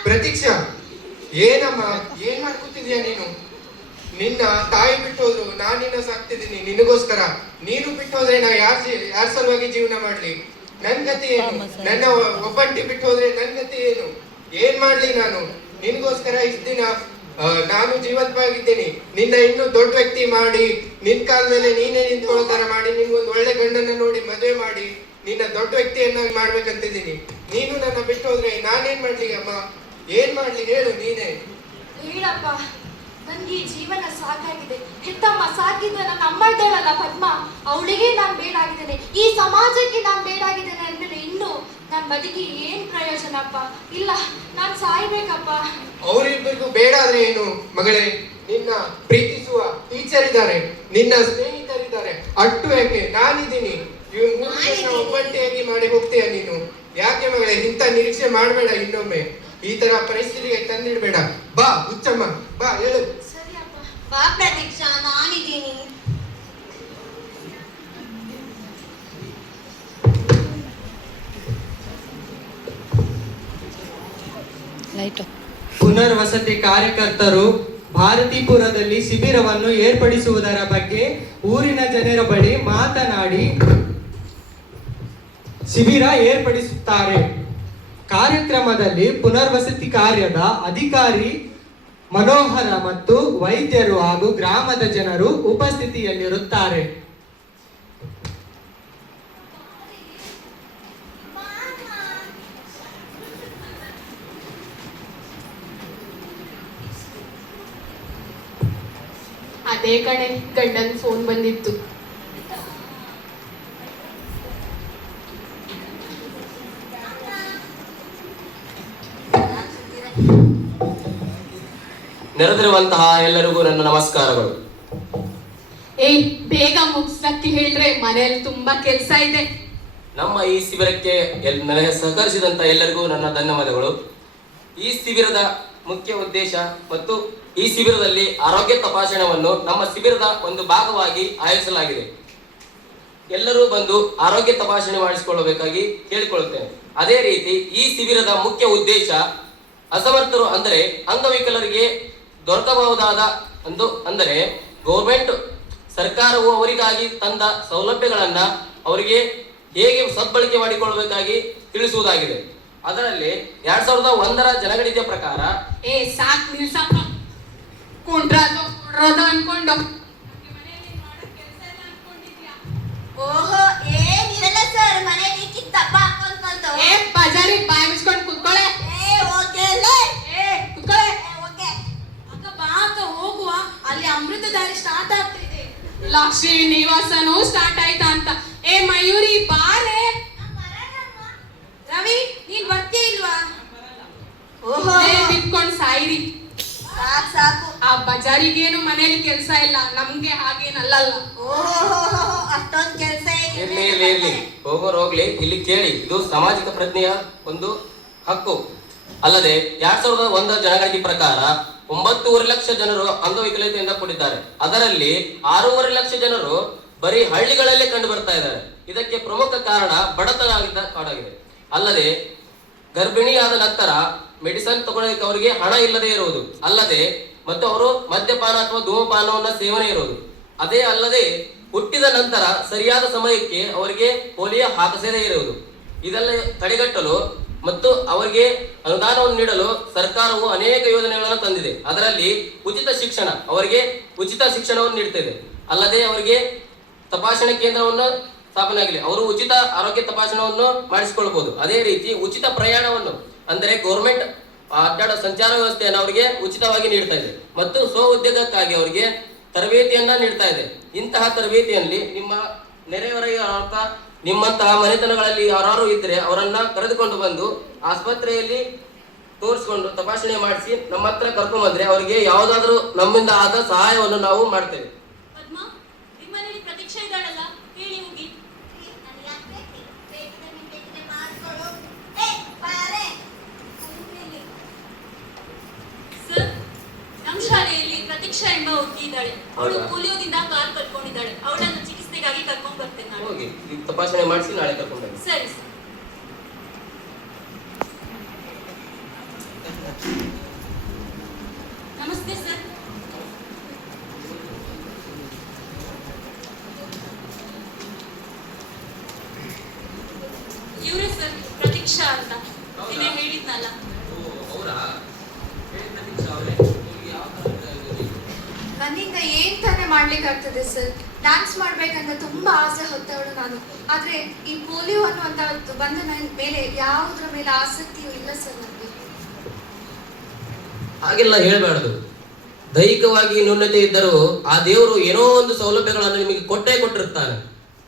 ಪ್ರತೀಕ್ಷಾ ಏನಮ್ಮ, ಏನ್ ಮಾಡ್ಕೊತಿದ್ಯಾ ನೀನು? ನಿನ್ನ ತಾಯಿ ಬಿಟ್ಟು ಹೋದ್ರು, ನಾನ್ ನಿನ್ನ ಸಾಕ್ತಿದ್ದೀನಿ ನಿನಗೋಸ್ಕರ. ನೀನು ಬಿಟ್ಟು ಹೋದ್ರೆ ನಾ ಯಾರ ಸಲುವಾಗಿ ಜೀವನ ಮಾಡ್ಲಿ? ನನ್ ಗತಿ ಏನು? ನನ್ನ ಒಬ್ಬಂಟಿ ಬಿಟ್ಟು ಹೋದ್ರೆ ನನ್ ಗತಿ ಏನು? ಏನ್ ಮಾಡ್ಲಿ ನಾನು? ನಿನ್ಗೋಸ್ಕರ ಇಷ್ಟ ದಿನ ನಾನು ಜೀವಂತವಾಗಿದ್ದೀನಿ. ನಿನ್ನ ಇನ್ನೂ ದೊಡ್ಡ ವ್ಯಕ್ತಿ ಮಾಡಿ, ನಿನ್ ಕಾಲ ಮೇಲೆ ನೀನೇ ನಿಂತ್ಕೊಳ್ಳೋ ತರ ಮಾಡಿ, ನಿನ್ಗೊಂದು ಒಳ್ಳೆ ಗಂಡನ್ನ ನೋಡಿ ಮದುವೆ ಮಾಡಿ ನಿನ್ನ ದೊಡ್ಡ ವ್ಯಕ್ತಿಯನ್ನಾಗಿ ಮಾಡ್ಬೇಕಂತಿದ್ದೀನಿ. ನೀನು ನನ್ನ ಬಿಟ್ಟು ಹೋದ್ರೆ ನಾನೇನ್ ಮಾಡ್ಲಿ ಅಮ್ಮ? ಏನ್ ಮಾಡ್ಲಿ ಹೇಳು ನೀನೇ. ಹೇಳಪ್ಪ, ನನ್ಗೆ ಈ ಜೀವನ ಸಾಕಾಗಿದೆ. ಹೆತ್ತಮ್ಮ ಸಾಕಿದ ನನ್ನ ಅಮ್ಮ ಇದ್ದಾಳಲ್ಲ ಪದ್ಮ, ಅವಳಿಗೆ ನಾನು ಬೇಡಾಗಿದ್ದೇನೆ. ಈ ಸಮಾಜಕ್ಕೆ ನಾನು ಬೇಡಾಗಿದ್ದೇನೆ ಅಂದ್ಮೇಲೆ ಇನ್ನು ನನ್ನ ಬದುಕಿ ಏನ್ ಪ್ರಯೋಜನಪ್ಪ? ಇಲ್ಲ, ನಾನು ಸಾಯ್ಬೇಕಪ್ಪ. ಅವರಿಬ್ಬರಿಗೂ ಬೇಡ ಆದ್ರೆ ಏನು ಮಗಳೇ? ನಿನ್ನ ಪ್ರೀತಿಸುವ ಟೀಚರ್ ಇದ್ದಾರೆ, ನಿನ್ನ ಸ್ನೇಹಿತರಿದ್ದಾರೆ, ಅಟ್ಟು ಯಾಕೆ ನಾನಿದ್ದೀನಿ. ಇವ್ ಒಬ್ಬಂಟಿಯಾಗಿ ಮಾಡಿ ಹೋಗ್ತೀಯ ನೀನು? ಯಾಕೆ ಮಗಳೇ ಇಂಥ ನಿರೀಕ್ಷೆ ಮಾಡಬೇಡ. ಇನ್ನೊಮ್ಮೆ ಈ ತರ ಪರಿಸ್ಥಿತಿಗೆ ತಂದಿಡ್ಬೇಡ. ಬಾ ಹುಚ್ಚಮ್ಮ, ಬಾ ಹೇಳು. ಬಾ ಪ್ರತೀಕ್ಷಾ, ನಾನಿದ್ದೀನಿ. ಪುನರ್ವಸತಿ ಕಾರ್ಯಕರ್ತರು ಭಾರತೀಪುರದಲ್ಲಿ ಶಿಬಿರವನ್ನು ಏರ್ಪಡಿಸುವುದರ ಬಗ್ಗೆ ಊರಿನ ಜನರ ಬಳಿ ಮಾತನಾಡಿ ಶಿಬಿರ ಏರ್ಪಡಿಸುತ್ತಾರೆ. ಕಾರ್ಯಕ್ರಮದಲ್ಲಿ ಪುನರ್ವಸತಿ ಕಾರ್ಯದ ಅಧಿಕಾರಿ ಮನೋಹರ ಮತ್ತು ವೈದ್ಯರು ಹಾಗೂ ಗ್ರಾಮದ ಜನರು ಉಪಸ್ಥಿತಿಯಲ್ಲಿರುತ್ತಾರೆ. ಅದೇ ಕಣೆ ಗಂಡನ್ ಫೋನ್ ಬಂದಿತ್ತು. ನೆರೆದಿರುವಂತಹ ಎಲ್ಲರಿಗೂ ನನ್ನ ನಮಸ್ಕಾರಗಳು. ಏಯ್, ಬೇಗ ಮುಗ್ಸಕ್ಕೆ ಹೇಳ್ರೆ, ಮನೇಲಿ ತುಂಬಾ ಕೆಲ್ಸ ಇದೆ. ನಮ್ಮ ಈ ಶಿಬಿರಕ್ಕೆ ನನಗೆ ಸಹಕರಿಸಿದಂತ ಎಲ್ಲರಿಗೂ ನನ್ನ ಧನ್ಯವಾದಗಳು. ಈ ಶಿಬಿರದ ಮುಖ್ಯ ಉದ್ದೇಶ ಮತ್ತು ಈ ಶಿಬಿರದಲ್ಲಿ ಆರೋಗ್ಯ ತಪಾಸಣೆಯನ್ನು ನಮ್ಮ ಶಿಬಿರದ ಒಂದು ಭಾಗವಾಗಿ ಆಯೋಜಿಸಲಾಗಿದೆ. ಎಲ್ಲರೂ ಬಂದು ಆರೋಗ್ಯ ತಪಾಸಣೆ ಮಾಡಿಸಿಕೊಳ್ಳಬೇಕಾಗಿ ಕೇಳಿಕೊಳ್ಳುತ್ತೇನೆ. ಅದೇ ರೀತಿ ಈ ಶಿಬಿರದ ಮುಖ್ಯ ಉದ್ದೇಶ ಅಸಮರ್ಥರು ಅಂದರೆ ಅಂಗವಿಕಲರಿಗೆ ದೊರಕಬಹುದಾದ ಅಂದರೆ ಗೌರ್ಮೆಂಟ್ ಸರ್ಕಾರವು ಅವರಿಗಾಗಿ ತಂದ ಸೌಲಭ್ಯಗಳನ್ನ ಅವರಿಗೆ ಹೇಗೆ ಸದ್ಬಳಕೆ ಮಾಡಿಕೊಳ್ಳಬೇಕಾಗಿ ತಿಳಿಸುವುದಾಗಿದೆ. ಅದರಲ್ಲಿ 2001ರ ಜನಗಣತಿಯ ಪ್ರಕಾರ ಸಾಕ್ ನಿಲ್ಸಪ್ಪ, ಕುಂಡ್ರದು ಅನ್ಕೊಂಡು. ಓಹೋ, ಏನಿರಲ್ಲ ಸರ್, ಮನೆಯಲ್ಲಿ ಕಿತ್ತಪ್ಪ ಹಾಕೊಂಡ್ಕೊಂತ ಬಜಾರಿ ಬಾಯಿ ಮುಚ್ಕೊಂಡು ಕುತ್ಕೊಳ್ಳೆ. ಕುತ್ಕೊಳ್ಳೆ. ಅಕ್ಕ ಬಾ ಅಕ್ಕ, ಹೋಗುವ. ಅಲ್ಲಿ ಅಮೃತಧಾರೆ ಸ್ಟಾರ್ಟ್ ಆಗ್ತಿದೆ. ಲಕ್ಷ್ಮೀ ನಿವಾಸನೂ ಸ್ಟಾರ್ಟ್ ಆಯ್ತಾ ಅಂತ. ಮಯೂರಿ ಬಾರೆ. ರವಿ, ನೀನ್ ಬರ್ತೀಯ ಇಲ್ವಾ? ಓಹೋ, ಬಿಟ್ಕೊಂಡ್ ಸಾಯಿರಿ. ಸಾಕು. ಆ ಬಜಾರಿಗೇನು ಮನೇಲಿ ಕೆಲ್ಸ ಇಲ್ಲ, ನಮ್ಗೆ ಹಾಗೇನಲ್ಲ. ಓಹೋ, ಅಷ್ಟೊಂದ್ ಕೆಲ್ಸ ಇರ್ಲಿ ಹೋಗ್ಲಿ. ಇಲ್ಲಿ ಕೇಳಿ, ಇದು ಸಾಮಾಜಿಕ ಪ್ರಜ್ಞೆಯ ಒಂದು ಹಕ್ಕು. ಅಲ್ಲದೆ 2001ರ ಜನಗಣತಿ ಪ್ರಕಾರ 9.5 ಲಕ್ಷ ಜನರು ಅಂಗವಿಕಲತೆಯಿಂದ ಕೂಡಿದ್ದಾರೆ. ಅದರಲ್ಲಿ 6.5 ಲಕ್ಷ ಜನರು ಬರೀ ಹಳ್ಳಿಗಳಲ್ಲೇ ಕಂಡು ಬರ್ತಾ ಇದ್ದಾರೆ. ಇದಕ್ಕೆ ಪ್ರಮುಖ ಕಾರಣ ಬಡತನ ಕಾಡಾಗಿದೆ. ಅಲ್ಲದೆ ಗರ್ಭಿಣಿಯಾದ ನಂತರ ಮೆಡಿಸಿನ್ ತಗೊಳ್ಳೋಕೆ ಅವರಿಗೆ ಹಣ ಇಲ್ಲದೆ ಇರುವುದು, ಅಲ್ಲದೆ ಮತ್ತು ಅವರು ಮದ್ಯಪಾನ ಅಥವಾ ಧೂಮಪಾನವನ್ನ ಸೇವನೆ ಇರುವುದು. ಅದೇ ಅಲ್ಲದೆ ಹುಟ್ಟಿದ ನಂತರ ಸರಿಯಾದ ಸಮಯಕ್ಕೆ ಅವರಿಗೆ ಪೋಲಿಯೋ ಹಾಕಿಸದೇ ಇರುವುದು. ಇದೆಲ್ಲ ತಡೆಗಟ್ಟಲು ಮತ್ತು ಅವರಿಗೆ ಅನುದಾನವನ್ನು ನೀಡಲು ಸರ್ಕಾರವು ಅನೇಕ ಯೋಜನೆಗಳನ್ನು ತಂದಿದೆ. ಅದರಲ್ಲಿ ಉಚಿತ ಶಿಕ್ಷಣ, ಅವರಿಗೆ ಉಚಿತ ಶಿಕ್ಷಣವನ್ನು ನೀಡ್ತಿದೆ. ಅಲ್ಲದೆ ಅವರಿಗೆ ತಪಾಸಣೆ ಕೇಂದ್ರವನ್ನು ಸ್ಥಾಪನೆ ಆಗಿದೆ. ಅವರು ಉಚಿತ ಆರೋಗ್ಯ ತಪಾಸಣೆಯನ್ನು ಮಾಡಿಸಿಕೊಳ್ಳಬಹುದು. ಅದೇ ರೀತಿ ಉಚಿತ ಪ್ರಯಾಣವನ್ನು ಅಂದರೆ ಗೌರ್ಮೆಂಟ್ ಅಡ್ಡಾಡ ಸಂಚಾರ ವ್ಯವಸ್ಥೆಯನ್ನು ಅವರಿಗೆ ಉಚಿತವಾಗಿ ನೀಡ್ತಾ ಇದೆ. ಮತ್ತು ಸ್ವ ಉದ್ಯೋಗಕ್ಕಾಗಿ ಅವರಿಗೆ ತರಬೇತಿಯನ್ನ ನೀಡ್ತಾ ಇದೆ. ಇಂತಹ ತರಬೇತಿಯಲ್ಲಿ ನಿಮ್ಮ ನೆರೆಹೊರೆಯವರ ನಿಮ್ಮಂತಹ ಮನೆತನಗಳಲ್ಲಿ ಯಾರು ಇದ್ರೆ ಅವರನ್ನ ಕರೆದುಕೊಂಡು ಬಂದು ಆಸ್ಪತ್ರೆಯಲ್ಲಿ ತೋರಿಸಿಕೊಂಡು ತಪಾಸಣೆ ಮಾಡಿಸಿ ನಮ್ಮ ಹತ್ರ ಕರ್ಕೊಂಡ್ ಬಂದ್ರೆ ಅವರಿಗೆ ಯಾವುದಾದ್ರೂ ನಮ್ಮಿಂದ ಆದ ಸಹಾಯವನ್ನು ನಾವು ಮಾಡ್ತೇವೆ. ಪದ್ಮ, ನಿಮ್ಮನೇಲಿ ಪ್ರತೀಕ್ಷೆ ಇದ್ದಾಳಲ್ಲ, ಹೇಳಿ ಹೋಗಿ. ಸರ್, ನಮ್ಮ ಶಾಲೆಯಲ್ಲಿ ಪ್ರತೀಕ್ಷಾ ಎಂಬ ಹುಡುಗಿ ಇದ್ದಾಳೆ. ಅವಳು ಪೋಲಿಯೋದಿಂದ ಕಾಲ್ ಕಳ್ಕೊಂಡಿದ್ದಾಳೆ. ಅವಳನ್ನು ಚಿಕಿತ್ಸೆಗಾಗಿ ಕರ್ಕೊಂಡ್ ಬರ್ತೇನೆ. ಹೋಗಿ ತಪಾಸಣೆ ಮಾಡಿಸಿ ನಾಳೆ ಕರ್ಕೊಂಡು ಬನ್ನಿ. ಸರಿ ಸರ್. ನಮಸ್ತೆ ಸರ್. ಇವರೇ ಸರ್, ಪ್ರತೀಕ್ಷಾ ಅಂತ ನಿನ್ನೆ ಹೇಳಿದ್ನಲ್ಲ. ನನ್ನಿಂದ ಏನ್ ತಾನೇ ಮಾಡ್ಲಿಕ್ಕೆ ಆಗ್ತದೆ ಸರ್. ಡ್ಯಾನ್ಸ್ ಮಾಡ್ಬೇಕಂತ ತುಂಬಾ ಆಸೆ ಹೊತ್ತವಳು ನಾನು. ಆದ್ರೆ ಈ ಪೋಲಿಯೋ ಅನ್ನುವಂತ ಬಂದ ನನ್ನ ಮೇಲೆ ಯಾವುದ್ರ ಮೇಲೆ ಆಸಕ್ತಿಯೂ ಇಲ್ಲ ಸರ್ ನನಗೆ. ಹಾಗೆಲ್ಲ ಹೇಳ್ಬಾರ್ದು. ದೈಹಿಕವಾಗಿ ನ್ಯೂನತೆ ಇದ್ದರೂ ಆ ದೇವರು ಏನೋ ಒಂದು ಸೌಲಭ್ಯಗಳನ್ನು ನಿಮಗೆ ಕೊಟ್ಟಿರ್ತಾನೆ.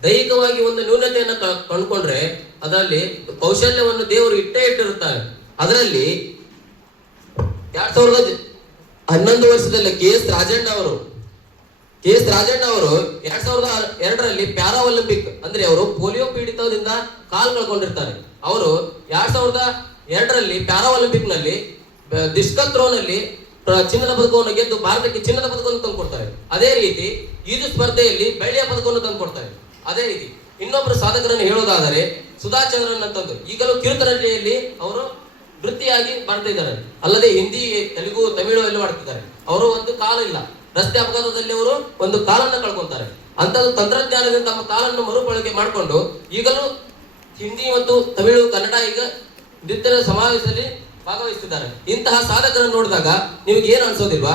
ದೈಹಿಕವಾಗಿ ಒಂದು ನ್ಯೂನತೆಯನ್ನು ಕಂಡುಕೊಂಡ್ರೆ ಅದರಲ್ಲಿ ಕೌಶಲ್ಯವನ್ನು ದೇವರು ಇಟ್ಟಿರುತ್ತಾನೆ. ಅದರಲ್ಲಿ 2011 ವರ್ಷದಲ್ಲಿ ಕೆ ಎಸ್ ರಾಜಣ್ಣ ಅವರು 2002ರಲ್ಲಿ ಪ್ಯಾರಾ ಒಲಿಂಪಿಕ್ ಅಂದ್ರೆ ಅವರು ಪೋಲಿಯೋ ಪೀಡಿತದಿಂದ ಕಾಲು ಕಳ್ಕೊಂಡಿರ್ತಾರೆ. ಅವರು 2002ರಲ್ಲಿ ಪ್ಯಾರಾ ಒಲಿಂಪಿಕ್ ನಲ್ಲಿ ಡಿಸ್ಕಸ್ ಥ್ರೋನಲ್ಲಿ ಚಿನ್ನದ ಪದಕವನ್ನು ಗೆದ್ದು ಭಾರತಕ್ಕೆ ಚಿನ್ನದ ಪದಕವನ್ನು ತಂದುಕೊಡ್ತಾರೆ. ಅದೇ ರೀತಿ ಈಜು ಸ್ಪರ್ಧೆಯಲ್ಲಿ ಬೆಳ್ಳಿಯ ಪದಕವನ್ನು ತಂದುಕೊಡ್ತಾರೆ. ಅದೇ ರೀತಿ ಇನ್ನೊಬ್ಬರು ಸಾಧಕರನ್ನು ಹೇಳೋದಾದರೆ ಸುಧಾಚಂದ್ರನ್ ಅಂತಂದು ಈಗಲೂ ಕಿರುತನಹಳ್ಳಿಯಲ್ಲಿ ಅವರು ವೃತ್ತಿಯಾಗಿ ಬರ್ತಾ ಇದ್ದಾರೆ. ಅಲ್ಲದೆ ಹಿಂದಿ, ತೆಲುಗು, ತಮಿಳು ಎಲ್ಲ ಮಾಡ್ತಿದ್ದಾರೆ. ಅವರು ಒಂದು ಕಾಲ ಇಲ್ಲ, ರಸ್ತೆ ಅಪಘಾತದಲ್ಲಿ ಅವರು ಒಂದು ಕಾಲನ್ನು ಕಳ್ಕೊಂತಾರೆ. ಅಂತದ್ದು ತಂತ್ರಜ್ಞಾನದಿಂದ ತಮ್ಮ ಕಾಲನ್ನು ಮರುಬಳಕೆ ಮಾಡಿಕೊಂಡು ಈಗಲೂ ಹಿಂದಿ ಮತ್ತು ತಮಿಳು, ಕನ್ನಡ ಈಗ ನೃತ್ಯದ ಸಮಾವೇಶದಲ್ಲಿ ಭಾಗವಹಿಸುತ್ತಿದ್ದಾರೆ. ಇಂತಹ ಸಾಧಕರನ್ನು ನೋಡಿದಾಗ ನಿಮಗೆ ಏನು ಅನ್ಸೋದಿಲ್ವಾ?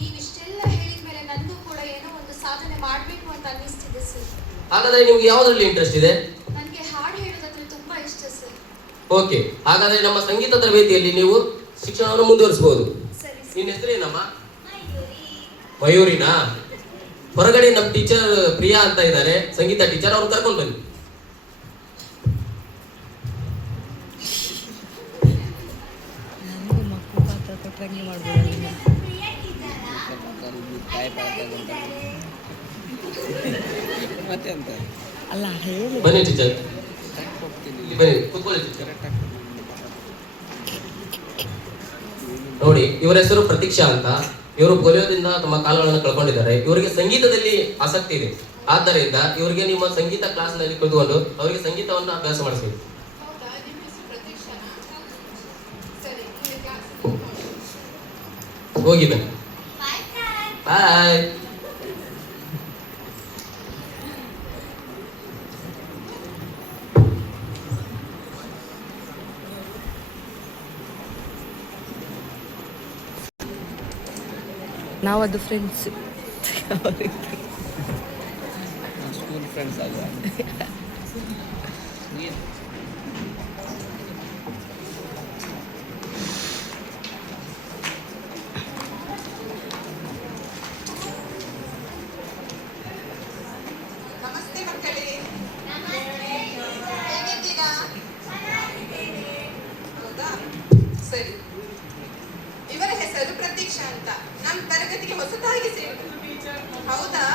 ನೀವಿಷ್ಟೆಲ್ಲ ಹೇಳಿದ್ಮೇಲೆ ನಂದು ಕೂಡ ಏನೋ ಒಂದು ಸಾಧನೆ ಮಾಡ್ಬೇಕು ಅಂತ ಅನ್ನಿಸ್ತಿದೆ ಸರ್. ಹಾಗಾದ್ರೆ ನಿಮ್ಗೆ ಯಾವುದ್ರಲ್ಲಿ ಇಂಟ್ರೆಸ್ಟ್ ಇದೆ? ನನಗೆ ಹಾಡು ಹೇಳೋದಂದ್ರೆ ತುಂಬಾ ಇಷ್ಟ ಸರ್. ಓಕೆ, ಹಾಗಾದ್ರೆ ನಮ್ಮ ಸಂಗೀತ ತರಬೇತಿಯಲ್ಲಿ ನೀವು ಶಿಕ್ಷಣವನ್ನು ಮುಂದುವರಿಸಬಹುದು. ಸರಿ. ನಿನ್ನ ಹೆಸರೇನಮ್ಮ? ಮಯೂರಿನಾ? ಹೊರಗಡೆ ನಮ್ಮ ಟೀಚರ್ ಪ್ರಿಯಾ ಅಂತ ಇದ್ದಾರೆ, ಸಂಗೀತ ಟೀಚರ್, ಅವ್ರು ಕರ್ಕೊಂಡು ಬನ್ನಿ. ಬನ್ನಿ ಟೀಚರ್, ಬನ್ನಿ ಕೂತ್ಕೊಳ್ಳಿ ಟೀಚರ್. ನೋಡಿ, ಇವರ ಹೆಸರು ಪ್ರತೀಕ್ಷಾ ಅಂತ. ಇವರು ಪೋಲಿಯೋದಿಂದ ತಮ್ಮ ಕಾಲುಗಳನ್ನು ಕಳ್ಕೊಂಡಿದ್ದಾರೆ. ಇವರಿಗೆ ಸಂಗೀತದಲ್ಲಿ ಆಸಕ್ತಿ ಇದೆ. ಆದ್ದರಿಂದ ಇವರಿಗೆ ನಿಮ್ಮ ಸಂಗೀತ ಕ್ಲಾಸ್ ನಲ್ಲಿ ಕುಳಿತುಕೊಂಡು ಅವರಿಗೆ ಸಂಗೀತವನ್ನು ಅಭ್ಯಾಸ ಮಾಡಿಸಬೇಕು. ಹೋಗಿ ಬನ್ನಿ. ಬಾಯ್. ನಾವದು ಫ್ರೆಂಡ್ಸ್, ಸ್ಕೂಲ್ ಫ್ರೆಂಡ್ಸ್ ಅಲ್ವಾ? ನಮಸ್ತೆ ಮಕ್ಕಳೇ. ಹೇಗಿದ್ದೀರಾ? ಹೌದಾ? ಸರಿ. ಇವರ ಹೆಸರು ಪ್ರತೀಕ್ಷಾ ಅಂತ. ನಮ್ಮ ತರಗತಿಗೆ ಹೊಸದಾಗಿ ಸೇರಿದ್ರು. ಹೌದಾ?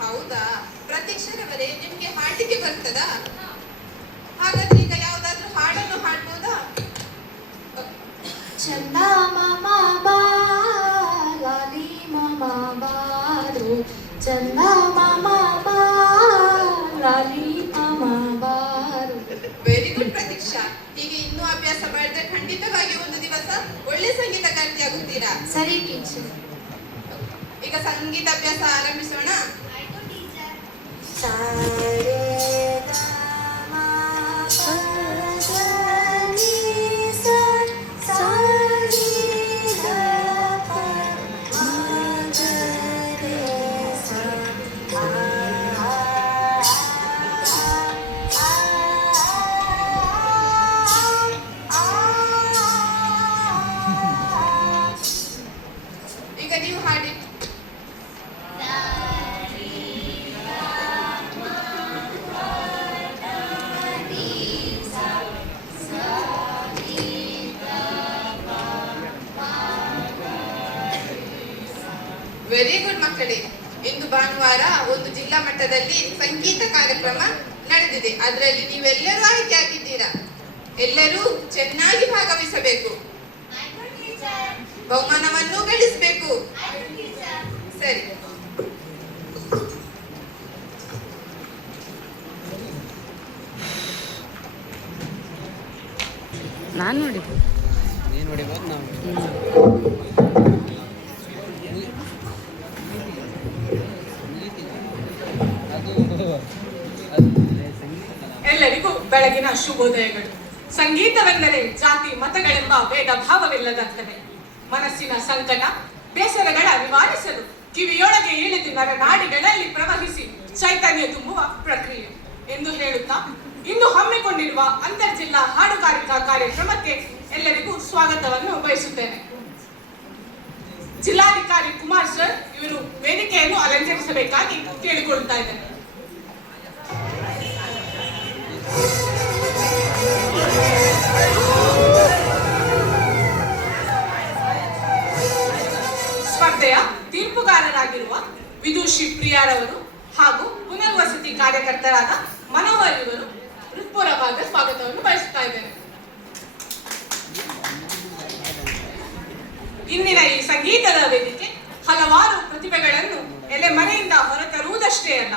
ಹೌದಾ? ಪ್ರತೀಕ್ಷರವರೇ, ನಿಮ್ಗೆ ಹಾಡ್ಲಿಕ್ಕೆ ಬರ್ತದಾ? ಹಾಗಾದ್ರೆ ಈಗ ಯಾವ್ದಾದ್ರು ಹಾಡನ್ನು ಹಾಡ್ಬೋದಾ? ಚಂದ ಮಾಮ ಬಾಲಿ ಮಾಮ ಬಾರು, ಚಂದ ಮಾಮ ಬಾಲಿ ಮಾಮ ಬಾರು. Very good Pratiksha. ಹೀಗೆ ಇನ್ನೂ ಅಭ್ಯಾಸ ಮಾಡಿದ್ರೆ ಖಂಡಿತವಾಗಿ ಒಂದು ದಿವಸ ಒಳ್ಳೆ ಸಂಗೀತಗಾರ್ತಿ ಆಗುತ್ತೀರಾ. ಸರಿ ಟೀಚರ್. ಈಗ ಸಂಗೀತ ಅಭ್ಯಾಸ ಆರಂಭಿಸೋಣ. ಈಗ ನೀವು ಹಾಡಿ. ವೆರಿ ಗುಡ್ ಮಕ್ಕಳೇ. ಇಂದು ಭಾನುವಾರ ಒಂದು ಜಿಲ್ಲಾ ಮಟ್ಟದಲ್ಲಿ ಸಂಗೀತ ಕಾರ್ಯಕ್ರಮ ನಡೆದಿದೆ. ಅದರಲ್ಲಿ ನೀವೆಲ್ಲರೂ ಆಯ್ಕೆ ಆಗಿದ್ದೀರಾ. ಎಲ್ಲರೂ ಚೆನ್ನಾಗಿ ಭಾಗವಹಿಸಬೇಕು, ಬಹುಮಾನವನ್ನು ಗಳಿಸಬೇಕು. ಸರಿ. ನಾನು ನೋಡಿದ್ದು. ನೀನು ನೋಡಿಬೋದು ನಾವು ಎಲ್ಲರಿಗೂ ಬೆಳಗಿನ ಶುಭೋದಯಗಳು. ಸಂಗೀತವೆಂದರೆ ಜಾತಿ ಮತಗಳೆಂಬ ಭೇದ ಭಾವವಿಲ್ಲದಂತವೆ. ಮನಸ್ಸಿನ ಸಂಕಟ ಬೇಸರಗಳ ನಿವಾರಿಸಲು ಕಿವಿಯೊಳಗೆ ಇಳಿದು ನರನಾಡಿಗಳಲ್ಲಿ ಪ್ರವಹಿಸಿ ಚೈತನ್ಯ ತುಂಬುವ ಪ್ರಕ್ರಿಯೆ ಎಂದು ಹೇಳುತ್ತಾ ಇಂದು ಹಮ್ಮಿಕೊಂಡಿರುವ ಅಂತರ್ಜಿಲ್ಲಾ ಹಾಡುಗಾರಿಕಾ ಕಾರ್ಯಕ್ರಮಕ್ಕೆ ಎಲ್ಲರಿಗೂ ಸ್ವಾಗತವನ್ನು ಬಯಸುತ್ತೇನೆ. ಜಿಲ್ಲಾಧಿಕಾರಿ ಕುಮಾರ್ ಸರ್ ಇವರು ವೇದಿಕೆಯನ್ನು ಅಲಂಕರಿಸಬೇಕಾಗಿ ಕೇಳಿಕೊಳ್ಳುತ್ತಾ ಇದ್ದೇನೆ. ಸ್ಪರ್ಧೆಯ ತೀರ್ಪುಗಾರರಾಗಿರುವ ವಿದುಷಿ ಪ್ರಿಯಾರವರು ಹಾಗೂ ಪುನರ್ವಸತಿ ಕಾರ್ಯಕರ್ತರಾದ ಮನೋಹರ್ ಇವರು ಹೃತ್ಪೂರ್ವಕವಾದ ಸ್ವಾಗತವನ್ನು ಬಯಸುತ್ತಾ ಇದ್ದೇನೆ. ಇಂದಿನ ಈ ಸಂಗೀತದ ವೇದಿಕೆ ಹಲವಾರು ಪ್ರತಿಭೆಗಳನ್ನು ಎಲೆಮರೆಯಿಂದ ಹೊರತರುವುದಷ್ಟೇ ಅಲ್ಲ,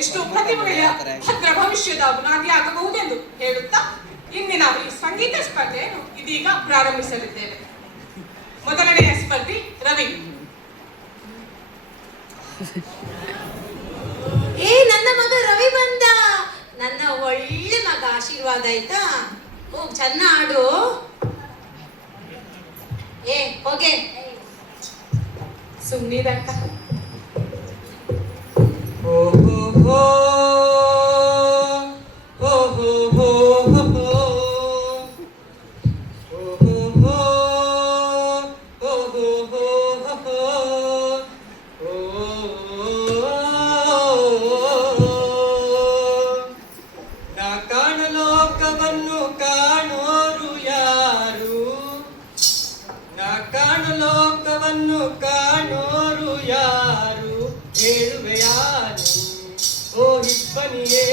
ಎಷ್ಟು ಪ್ರತಿಭೆಗಳ ಭದ್ರ ಭವಿಷ್ಯದ ಬುನಾದಿಯಾಗಬಹುದೆಂದು ಹೇಳುತ್ತಾ ಇಂದಿನ ಈ ಸಂಗೀತ ಸ್ಪರ್ಧೆಯನ್ನು ಇದೀಗ ಪ್ರಾರಂಭಿಸಲಿದ್ದೇವೆ. ಮೊದಲನೆಯ ಸ್ಪರ್ಧಿ ರವಿ. ನನ್ನ ಮಗ ರವಿ ಬಂದ. ನನ್ನ ಒಳ್ಳೆ ಮಗ, ಆಶೀರ್ವಾದ ಆಯ್ತಾ? ಹೋಗ್ ಚೆನ್ನ ಆಡು. ಹೋಗೆ ಸುಮ್ಮನಿದಂತ. ಲೋಕವನ್ನು ಕಾಣೋರು ಯಾರು ಹೇಳುವೆ ಯಾರು? ಓ ಹಿಪ್ಪನಿಯೇ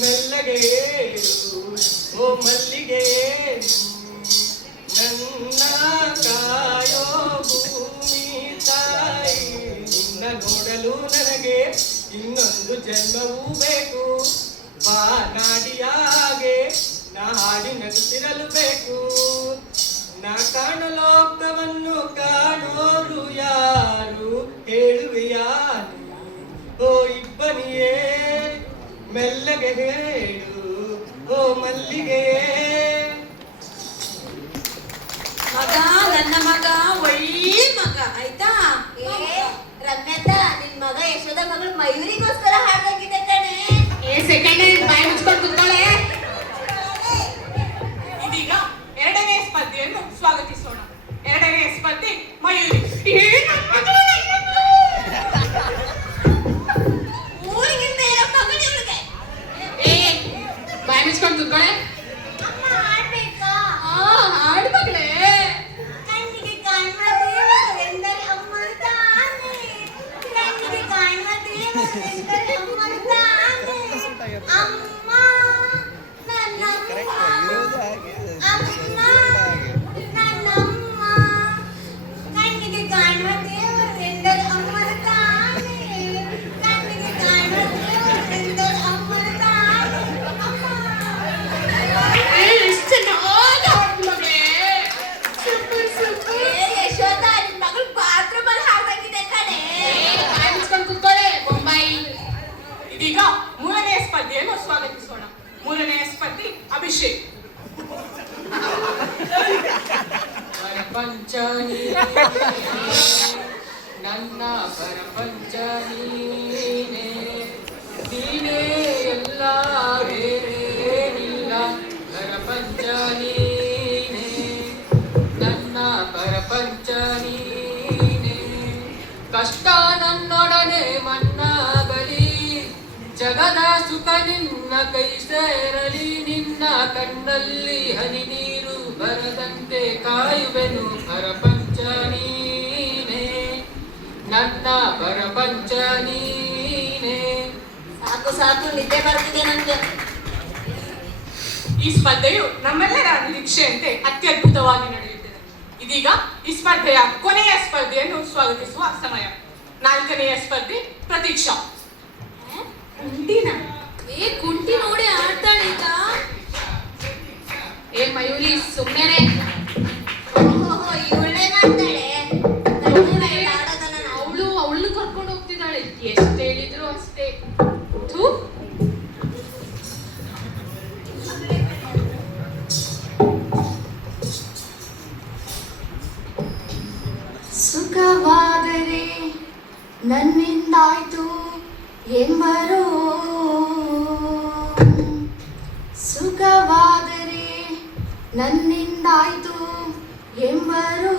ಮೆಲ್ಲಗೆ ಏರು, ಓ ಮಲ್ಲಿಗೆ ನನ್ನ ಕಾಯೋ ಭೂಮಿ ತಾಯಿ. ನಿನ್ನ ನೋಡಲು ನನಗೆ ಇನ್ನೊಂದು ಜನ್ಮವೂ ಬೇಕು. ಬಾ ನಾಡಿಯಾಗೆ ನಾ ಹಾಡಿ ನಗುತ್ತಿರಲು ಬೇಕು. ನಾ ಕಾಣೋ ಲೋಕವನ್ನು ಕಾಣೋರು ಯಾರು ಹೇಳುವೆ ಯಾರು? ಓ ಇಬ್ಬನಿಯೇ ಮೆಲ್ಲಗೆ ಹೇಳು, ಓ ಮಲ್ಲಿಗೆ. ಮಗ, ನನ್ನ ಮಗ ಒಳ್ಳೆ ಮಗ ಆಯ್ತಾ? ರಮ್ಯತಾ, ನಿನ್ ಮಗ ಯಶೋದ ಮಗಳು ಮಯೂರಿಗೋಸ್ಕರ ಹಾಡಾಗಿದೆ ಕಣೆ. ಸೆಕೆಂಡ್ ಬಾಯಿ ಮುಚ್ಕೊಂಡು ಕೂತ್ಕೊಳ್ಳೆ. ಇದೀಗ ಎರಡನೇ ಸ್ಪರ್ಧೆಯನ್ನು ಸ್ವಾಗತಿಸೋಣ. ಎರಡನೇ ಸ್ಪರ್ಧಿ ಮಯೂರಿ. ಊರಿಗಿಂತ ಇರೋ ಮಗಳು ಇವಳಿಗೆ. ಬಾಯಿ ಮುಚ್ಕೊಂಡು ಕೂತ್ಕೊಳ್ಳೆ. ಹಾಡು ಮಗಳೇ. ಕಣ್ಣಿಗೆ ಕಾಣುವ ದೇವರೆಂದರೆ ಅಮ್ಮನ ತಾನೆ. ಕಣ್ಣಿಗೆ ಕಾಣುವ ದೇವರೆಂದರೆ ಅಮ್ಮನ ತಾನೆ. ಅಮ್ಮ ನನ್ನಮ್ಮ, ಅಮ್ಮ ನನ್ನಮ್ಮ. ಕಣ್ಣಿಗೆ ಕಾಣುವ ದೇವರೆಂದರೆ ಅಮ್ಮನ ತಾನೆ. ಕಣ್ಣಿಗೆ ಕಾಣುವ ದೇವರೆಂದರೆ ಅಮ್ಮನ ತಾನೆ. ಅಮ್ಮ ಎಷ್ಟು ಚೆನ್ನಾಗಿ ಹಾಡು ಮಗಳೇ. Super super. ಯಶೋದ, ನಿನ್ ಮಗಳು ಬಾತ್ರೂಮ್ ಅಲ್ಲಿ ಹಾಡಾಗಿದೆ ಕಣೆ. ಬಾಯಿ ಮುಚ್ಕೊಂಡು ಕೂತ್ಕೊಳ್ಳೆ ಬೊಂಬಾಯಿ. ಇದೀಗ ಮೂರನೆಯ ಸ್ಪರ್ಧೆಯನ್ನು ಸ್ವಾಗತಿಸೋಣ. ಮೂರನೆಯ ಸ್ಪರ್ಧಿ ಅಭಿಷೇಕ್. ಪರಪಂಚ ನನ್ನ ಪರಪಂಚ ನೀನೇ, ನೀನೇ ಎಲ್ಲ ಬೇರೇನಿಲ್ಲ. ಪರಪಂಚ ನೀನೇ ನನ್ನ ಪರಪಂಚ ನೀನೇ. ಕಷ್ಟ ನನ್ನೊಡನೆ ಮಣ್ಣಾಗಲಿ, ಜಗದ ಸುಖ ನಿನ್ನ ಕೈ ಸೇರಲಿ. ನಿನ್ನ ಕಣ್ಣಲ್ಲಿ ಹನಿ ನೀರು ಬರದಂತೆ ಕಾಯುವೆನು. ಪರಪಂಚ ನೀನೇ ನನ್ನ ಪರಪಂಚ ನೀನೇ. ಸಾಕು ಸಾಕು, ನಿದ್ದೆ ಬರ್ತಿದೆ ನಂಗೆ. ಈ ಸ್ಪರ್ಧೆಯು ನಮ್ಮೆಲ್ಲರ ನಿರೀಕ್ಷೆಯಂತೆ ಅತ್ಯದ್ಭುತವಾಗಿ ನಡೆಯುತ್ತಿದೆ. ಇದೀಗ ಈ ಸ್ಪರ್ಧೆಯ ಕೊನೆಯ ಸ್ಪರ್ಧೆಯನ್ನು ಸ್ವಾಗತಿಸುವ ಸಮಯ. ನಾಲ್ಕನೆಯ ಸ್ಪರ್ಧಿ ಪ್ರತೀಕ್ಷಾ. ಕುಂಟಿನ ಕುಂಟಿ ನೋಡಿ ಆಡ್ತಾಳೆ ಈಗ. ಅಷ್ಟೇ. ಥು. ಸುಖವಾದರೆ ನನ್ನಿಂದಾಯ್ತು ಎಂಬರೋ, ಸುಖವಾದರೆ ನನ್ನಿಂದಾಯ್ತು ಎಂಬರೋ,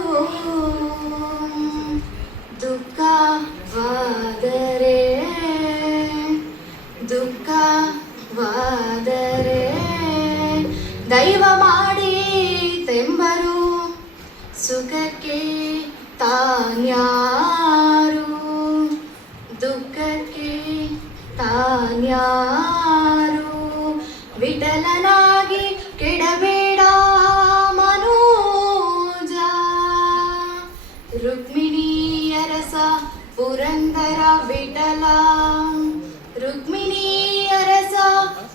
ದುಃಖವಾದರೆ ದುಃಖವಾದರೆ ದೈವ ಮಾಡಿ ತೆಂಬರು, ಸುಖಕ್ಕೆ ತಾನ್ಯಾರು ದುಃಖಕ್ಕೆ ತಾನ್ಯಾರು. ವಿಠಲನಾಗಿ ಕೆಡಬೇಡ ಮನೋಜ, ರುಕ್ಮಿಣಿಯ ರಸ ಪುರಂದರ ವಿಠಲ, ರುಕ್ಮಿಣಿಯ ರಸ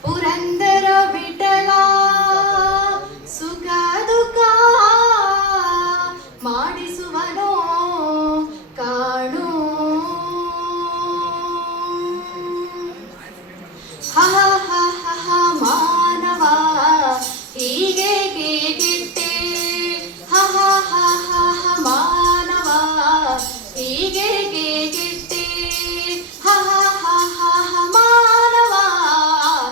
ಪುರಂದರ ವಿಠಲ, ಸುಖ ದುಃಖ ಮಾಡಿಸುವನೋ ಕಾಣೋ. ಹ ಹ ಹ ಹ ಮಾನವ ಹೀಗೆ ಗೆಟ್ಟೆ, ಹ ಹ ಹ ಹ ಹ ಮಾನವ ಹೀಗೆ ಗೆಟ್ಟೆ, ಹ ಹ ಹ ಹ ಹ ಮಾನವ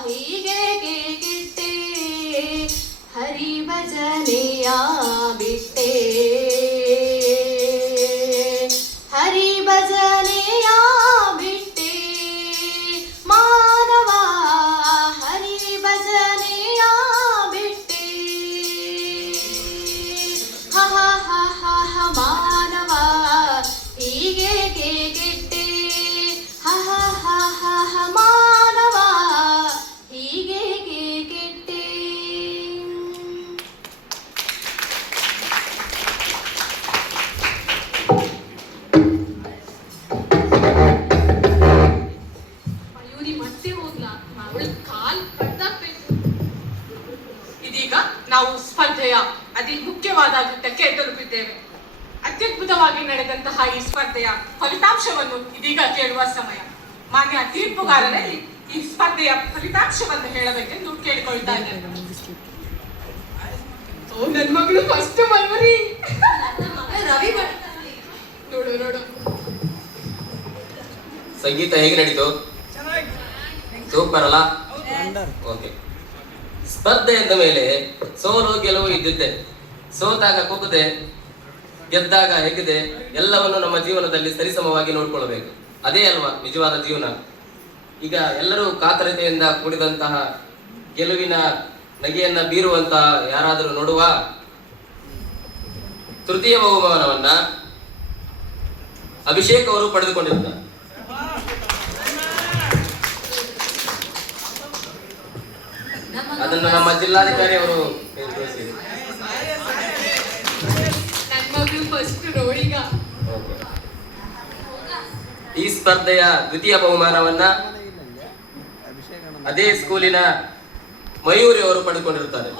ಹೀಗೆ ಗೆಟ್ಟೆ, ಹರಿ ಭಜನೆಯ ಬಿಟ್ಟೆ, ಹರಿ ಭಜನೆಯ ಬಿಟ್ಟೆ, ಮಾನವ ಹರಿ ಭಜನೆಯ ಬಿಟ್ಟೆ, ಹ ಹ ಹ ಹ ಹ ಮಾನವ ಹೀಗೆ ಗೆಟ್ಟೆ, ಹ ಹ ಹ ಹ ಹ ಮಾನವ ಹೀಗೆ ಗೆಟ್ಟೆ. ಮಯೂರಿ ಮತ್ತೆ ಹೋಗ್ಲಾ? ಅವಳ ಕಾಲ್ ಕಡ್ದಾಕ್ಬೇಕು. ಇದೀಗ ನಾವು ಸ್ಪರ್ಧೆಯ ಅತಿ ಮುಖ್ಯವಾದ ಘಟ್ಟಕ್ಕೆ ತಲುಪಿದ್ದೇವೆ. ಅತ್ಯದ್ಭುತವಾಗಿ ನಡೆದಂತಹ ಈ ಸ್ಪರ್ಧೆಯ ಫಲಿತಾಂಶವನ್ನು ಇದೀಗ ಕೇಳುವ ಸಮಯ. ಮಾನ್ಯ ತೀರ್ಪುಗಾರರಲ್ಲಿ ಈ ಸ್ಪರ್ಧೆಯ ಫಲಿತಾಂಶವನ್ನು ಹೇಳಬೇಕೆಂದು ಕೇಳಿಕೊಳ್ತಾ ಇದ್ದೇನೆ. ನನ್ ಮಗಳು ಫಸ್ಟ್ ಮಯೂರಿ. ರವಿ ನೋಡು ನೋಡು. ಸಂಗೀತ ಹೇಗೆ ನಡೀತು? ಸೂಪರ್ ಅಲ್ಲ? ಓಕೆ. ಸ್ಪರ್ಧೆ ಎಂದ ಮೇಲೆ ಸೋಲು ಗೆಲುವು ಇದ್ದಿದ್ದೆ. ಸೋತಾಗ ಕುಗ್ಗದೆ, ಗೆದ್ದಾಗ ಹೆಗ್ಗದೆ, ಎಲ್ಲವನ್ನು ನಮ್ಮ ಜೀವನದಲ್ಲಿ ಸರಿಸಮವಾಗಿ ನೋಡ್ಕೊಳ್ಬೇಕು. ಅದೇ ಅಲ್ವಾ ನಿಜವಾದ ಜೀವನ. ಈಗ ಎಲ್ಲರೂ ಕಾತರತೆಯಿಂದ ಕೂಡಿದಂತಹ ಗೆಲುವಿನ ನಗೆಯನ್ನ ಬೀರುವಂತಹ ಯಾರಾದರೂ ನೋಡುವ? ತೃತೀಯ ಬಹುಮಾನವನ್ನ ಅಭಿಷೇಕ್ ಅವರು ಪಡೆದುಕೊಂಡಿರ್ತಾರೆ. ಅದನ್ನು ನಮ್ಮ ಜಿಲ್ಲಾಧಿಕಾರಿ ಅವರು ನನ್ನ ಮಗಳು ಫಸ್ಟ್ ರೋಳಿಗ. ಈ ಸ್ಪರ್ಧೆಯ ದ್ವಿತೀಯ ಬಹುಮಾನವನ್ನ ಅದೇ ಸ್ಕೂಲಿನ ಮಯೂರಿ ಅವರು ಪಡೆದುಕೊಂಡಿರುತ್ತಾರೆ.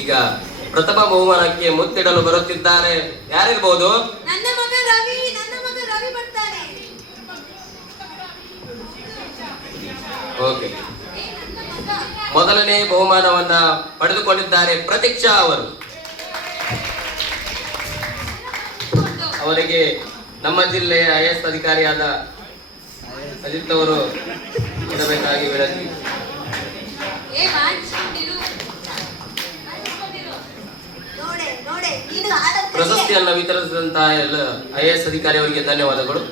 ಈಗ ಪ್ರಥಮ ಬಹುಮಾನಕ್ಕೆ ಮುತ್ತಿಡಲು ಬರುತ್ತಿದ್ದಾರೆ. ಯಾರಿರ್ಬೋದು? ನನ್ನ ಮಗ ರವಿ, ನನ್ನ ಮಗ ರವಿ ಬರ್ತಾನೆ. ಓಕೆ. ಮೊದಲನೇ ಬಹುಮಾನವನ್ನ ಪಡೆದುಕೊಂಡಿದ್ದಾರೆ ಪ್ರತೀಕ್ಷಾ ಅವರು. ಅವರಿಗೆ ನಮ್ಮ ಜಿಲ್ಲೆಯ IAS ಅಧಿಕಾರಿಯಾದ ಅಜಿತ್ ಅವರು ಇರಬೇಕಾಗಿ ವಿನಂತಿ. ಪ್ರಶಸ್ತಿಯನ್ನು ವಿತರಿಸಿದಂತಹ ಎಲ್ಲ IAS ಅಧಿಕಾರಿ ಅವರಿಗೆ ಧನ್ಯವಾದಗಳು.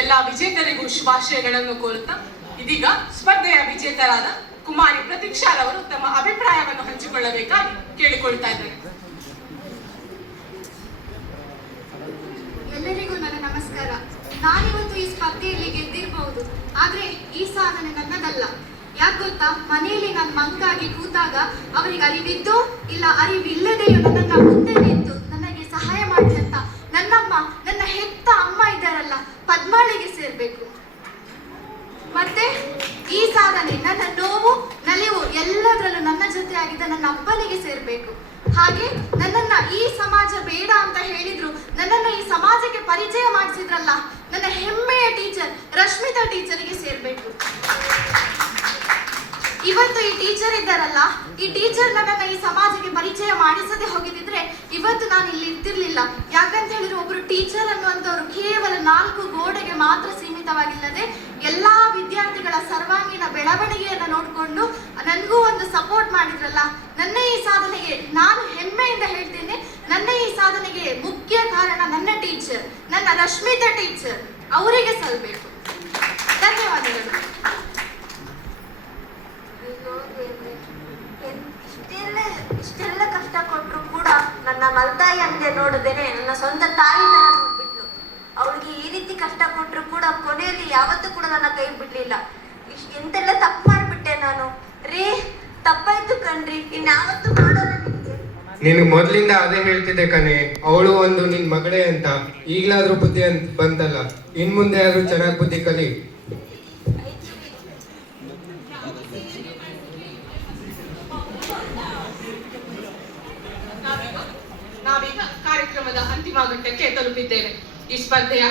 ಎಲ್ಲ ವಿಜೇತರಿಗೂ ಶುಭಾಶಯಗಳನ್ನು ಕೋರುತ್ತಾ ಇದೀಗ ಸ್ಪರ್ಧೆಯ ವಿಜೇತರಾದ ಕುಮಾರಿ ಪ್ರತೀಕ್ಷಾರವರು ತಮ್ಮ ಅಭಿಪ್ರಾಯವನ್ನು ಹಂಚಿಕೊಳ್ಳಬೇಕಾಗಿ ಕೇಳಿಕೊಳ್ತಾ ಇದ್ದಾರೆ. ಎಲ್ಲರಿಗೂ ನನ್ನ ನಮಸ್ಕಾರ. ನಾನಿವತ್ತು ಈ ಸ್ಪರ್ಧೆಯಲ್ಲಿ ಗೆದ್ದಿರಬಹುದು, ಆದ್ರೆ ಈ ಸಾಧನೆ ನನ್ನದಲ್ಲ. ಯಾಕೆ ಗೊತ್ತಾ? ಮನೆಯಲ್ಲಿ ನನ್ನ ಮಂಕಾಗಿ ಕೂತಾಗ ಅವರಿಗೆ ಅರಿವಿದ್ದೋ ಇಲ್ಲ ಅರಿವಿಲ್ಲದೆಯೋ ನನ್ನನ್ನ ಮುಂದೆ ನಿಂತು ನನ್ನನ್ನು ಈ ಸಮಾಜಕ್ಕೆ ಪರಿಚಯ ಮಾಡಿಸಿದ್ರಲ್ಲ, ನನ್ನ ಹೆಮ್ಮೆಯ ಟೀಚರ್ ರಶ್ಮಿತಾ ಟೀಚರಿಗೆ ಸೇರ್ಬೇಕು. ಇವತ್ತು ಈ ಟೀಚರ್ ಇದ್ದಾರಲ್ಲ, ಈ ಟೀಚರ್ ನನ್ನನ್ನು ಈ ಸಮಾಜಕ್ಕೆ ಪರಿಚಯ ಮಾಡಿಸದೆ ಹೋಗಿದ್ರೆ ಇವತ್ತು ನಾನು ಇಲ್ಲಿ ಇರ್ತಿರ್ಲಿಲ್ಲ. ಯಾಕಂತ ಹೇಳಿದ್ರೆ ಒಬ್ರು ಟೀಚರ್ ಅನ್ನುವಂಥವ್ರು ಕೇವಲ 4 ಗೋಡೆಗೆ ಮಾತ್ರ ಸೀಮಿತವಾಗಿಲ್ಲದೆ ಎಲ್ಲಾ ವಿದ್ಯಾರ್ಥಿಗಳ ಸರ್ವಾಂಗೀಣ ಬೆಳವಣಿಗೆಯನ್ನು ನೋಡಿಕೊಂಡು ನನಗೂ ಒಂದು ಸಪೋರ್ಟ್ ಮಾಡಿದ್ರಲ್ಲ. ನನ್ನ ಈ ಸಾಧನೆಗೆ ನಾನು ಹೆಮ್ಮೆಯಿಂದ ಹೇಳ್ತೇನೆ, ನನ್ನ ಈ ಸಾಧನೆಗೆ ಮುಖ್ಯ ಕಾರಣ ನನ್ನ ಟೀಚರ್, ನನ್ನ ರಶ್ಮಿತಾ ಟೀಚರ್, ಅವರಿಗೆ ಸಲ್ಲಬೇಕು. ಧನ್ಯವಾದಗಳು. ಇಷ್ಟೆಲ್ಲ ಕಷ್ಟ ಕೊಟ್ಟರು ಕೂಡ ನನ್ನ ಮಲ್ತಾಯಿ ಅಂತೆ ನೋಡದೇನೆ ನನ್ನ ಸ್ವಂತ ತಾಯಿ ತರ ನೋಡ್ಬಿಟ್ಲು. ಅವಳಿಗೆ ಈ ರೀತಿ ಕಷ್ಟ ಕೊಟ್ಟರು ಕೂಡ ಕೊನೆಯಲ್ಲಿ ಯಾವತ್ತೂ ಕೂಡ ನನ್ನ ಕೈ ಬಿಡ್ಲಿಲ್ಲ. ಎಂತೆಲ್ಲ ತಪ್ಪು ಮಾಡ್ಬಿಟ್ಟೆ ನಾನು. ರೀ, ತಪ್ಪಾಯ್ತು ಕಣ್ರಿ, ಇನ್ಯಾವತ್ತೂ ಮಾಡೋಲ್ಲ ನಿಮ್ಗೆ. ನೀನು ಮೊದ್ಲಿಂದ ಅದೇ ಹೇಳ್ತಿದ್ದೆ ಕಣೆ, ಅವಳು ಒಂದು ನಿನ್ ಮಗಳೇ ಅಂತ. ಈಗ್ಲಾದ್ರೂ ಬುದ್ಧಿ ಅಂತ ಬಂತಲ್ಲ, ಇನ್ ಮುಂದೆ ಆದ್ರೂ ಚೆನ್ನಾಗಿ ಬುದ್ಧಿ ಕಲಿ. ನಾವೀಗ ಕಾರ್ಯಕ್ರಮದ ಅಂತಿಮ ಘಟ್ಟಕ್ಕೆ ತಲುಪಿದ್ದೇವೆ. ಈ ಸ್ಪರ್ಧೆಯ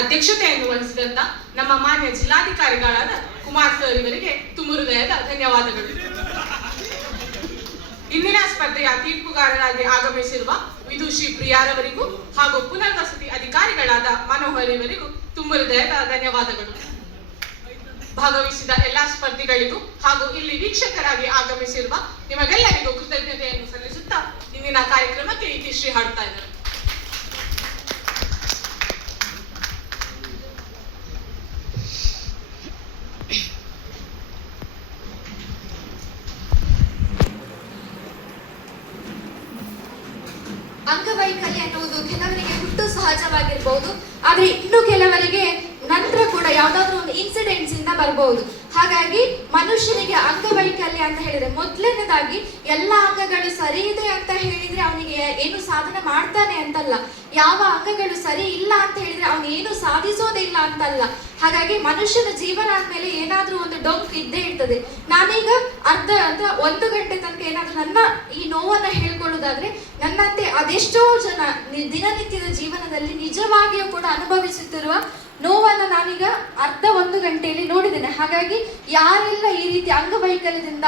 ಅಧ್ಯಕ್ಷತೆಯನ್ನು ವಹಿಸಿದಂತ ನಮ್ಮ ಮಾನ್ಯ ಜಿಲ್ಲಾಧಿಕಾರಿಗಳಾದ ಕುಮಾರ್ ಸರ್ ಇವರಿಗೆ ತುಂಬ ಹೃದಯದ ಧನ್ಯವಾದಗಳು. ಇಂದಿನ ಸ್ಪರ್ಧೆಯ ತೀರ್ಪುಗಾರರಾಗಿ ಆಗಮಿಸಿರುವ ವಿದುಷಿ ಪ್ರಿಯಾರವರಿಗೂ ಹಾಗೂ ಪುನರ್ವಸತಿ ಅಧಿಕಾರಿಗಳಾದ ಮನೋಹರ್ ಇವರಿಗೂ ತುಂಬ ಹೃದಯದ ಧನ್ಯವಾದಗಳು. ಭಾಗವಹಿಸಿದ ಎಲ್ಲಾ ಸ್ಪರ್ಧಿಗಳಿಗೂ ಹಾಗೂ ಇಲ್ಲಿ ವೀಕ್ಷಕರಾಗಿ ಆಗಮಿಸಿರುವ ನಿಮಗೆಲ್ಲರಿಗೂ ಕೃತಜ್ಞತೆಯನ್ನು ಸಲ್ಲಿಸುತ್ತಾ ಇಂದಿನ ಕಾರ್ಯಕ್ರಮಕ್ಕೆ ಇತಿಶ್ರೀ ಹಾಡ್ತಾ ಇದ್ದಾರೆ. ಅಂಗವೈಕಲ್ಯ ಎನ್ನುವುದು ಕೆಲವರಿಗೆ ಹುಟ್ಟು ಸಹಜವಾಗಿರ್ಬಹುದು, ಆದ್ರೆ ಇನ್ನು ಕೆಲವರಿಗೆ ನಂತರ ಕೂಡ ಯಾವ್ದಾದ್ರು ಒಂದು ಇನ್ಸಿಡೆಂಟ್ಸ್ ಇಂದ ಬರಬಹುದು. ಹಾಗಾಗಿ ಮನುಷ್ಯನಿಗೆ ಅಂಗವೈಕಲ್ಯ ಅಂತ ಹೇಳಿದ್ರೆ ಮೊದಲನೇದಾಗಿ ಎಲ್ಲ ಅಂಗಗಳು ಸರಿ ಇದೆ ಅಂತ ಹೇಳಿದ್ರೆ ಅವನಿಗೆ ಏನು ಸಾಧನೆ ಮಾಡ್ತಾನೆ ಅಂತಲ್ಲ, ಯಾವ ಅಂಗಗಳು ಸರಿ ಇಲ್ಲ ಅಂತ ಹೇಳಿದ್ರೆ ಅವನು ಏನು ಸಾಧಿಸೋದಿಲ್ಲ ಅಂತಲ್ಲ. ಹಾಗಾಗಿ ಮನುಷ್ಯನ ಜೀವನ ಆದ್ಮೇಲೆ ಏನಾದ್ರೂ ಒಂದು ಡೊಂಕ್ ಇದ್ದೇ ಇರ್ತದೆ. ನಾನೀಗ ಅರ್ಧ ಅಥವಾ 1 ಗಂಟೆ ತನಕ ಏನಾದ್ರೂ ನನ್ನ ಈ ನೋವನ್ನ ಹೇಳ್ಕೊಳ್ಳೋದಾದ್ರೆ ನನ್ನಂತೆ ಅದೆಷ್ಟೋ ಜನ ದಿನನಿತ್ಯದ ಜೀವನದಲ್ಲಿ ನಿಜವಾಗಿಯೂ ಕೂಡ ಅನುಭವಿಸುತ್ತಿರುವ ನೋವನ್ನು ನಾನೀಗ ಅರ್ಧ 1 ಗಂಟೆಯಲ್ಲಿ ನೋಡಿದ್ದೇನೆ. ಹಾಗಾಗಿ ಯಾರೆಲ್ಲ ಈ ರೀತಿ ಅಂಗವೈಕಲ್ಯದಿಂದ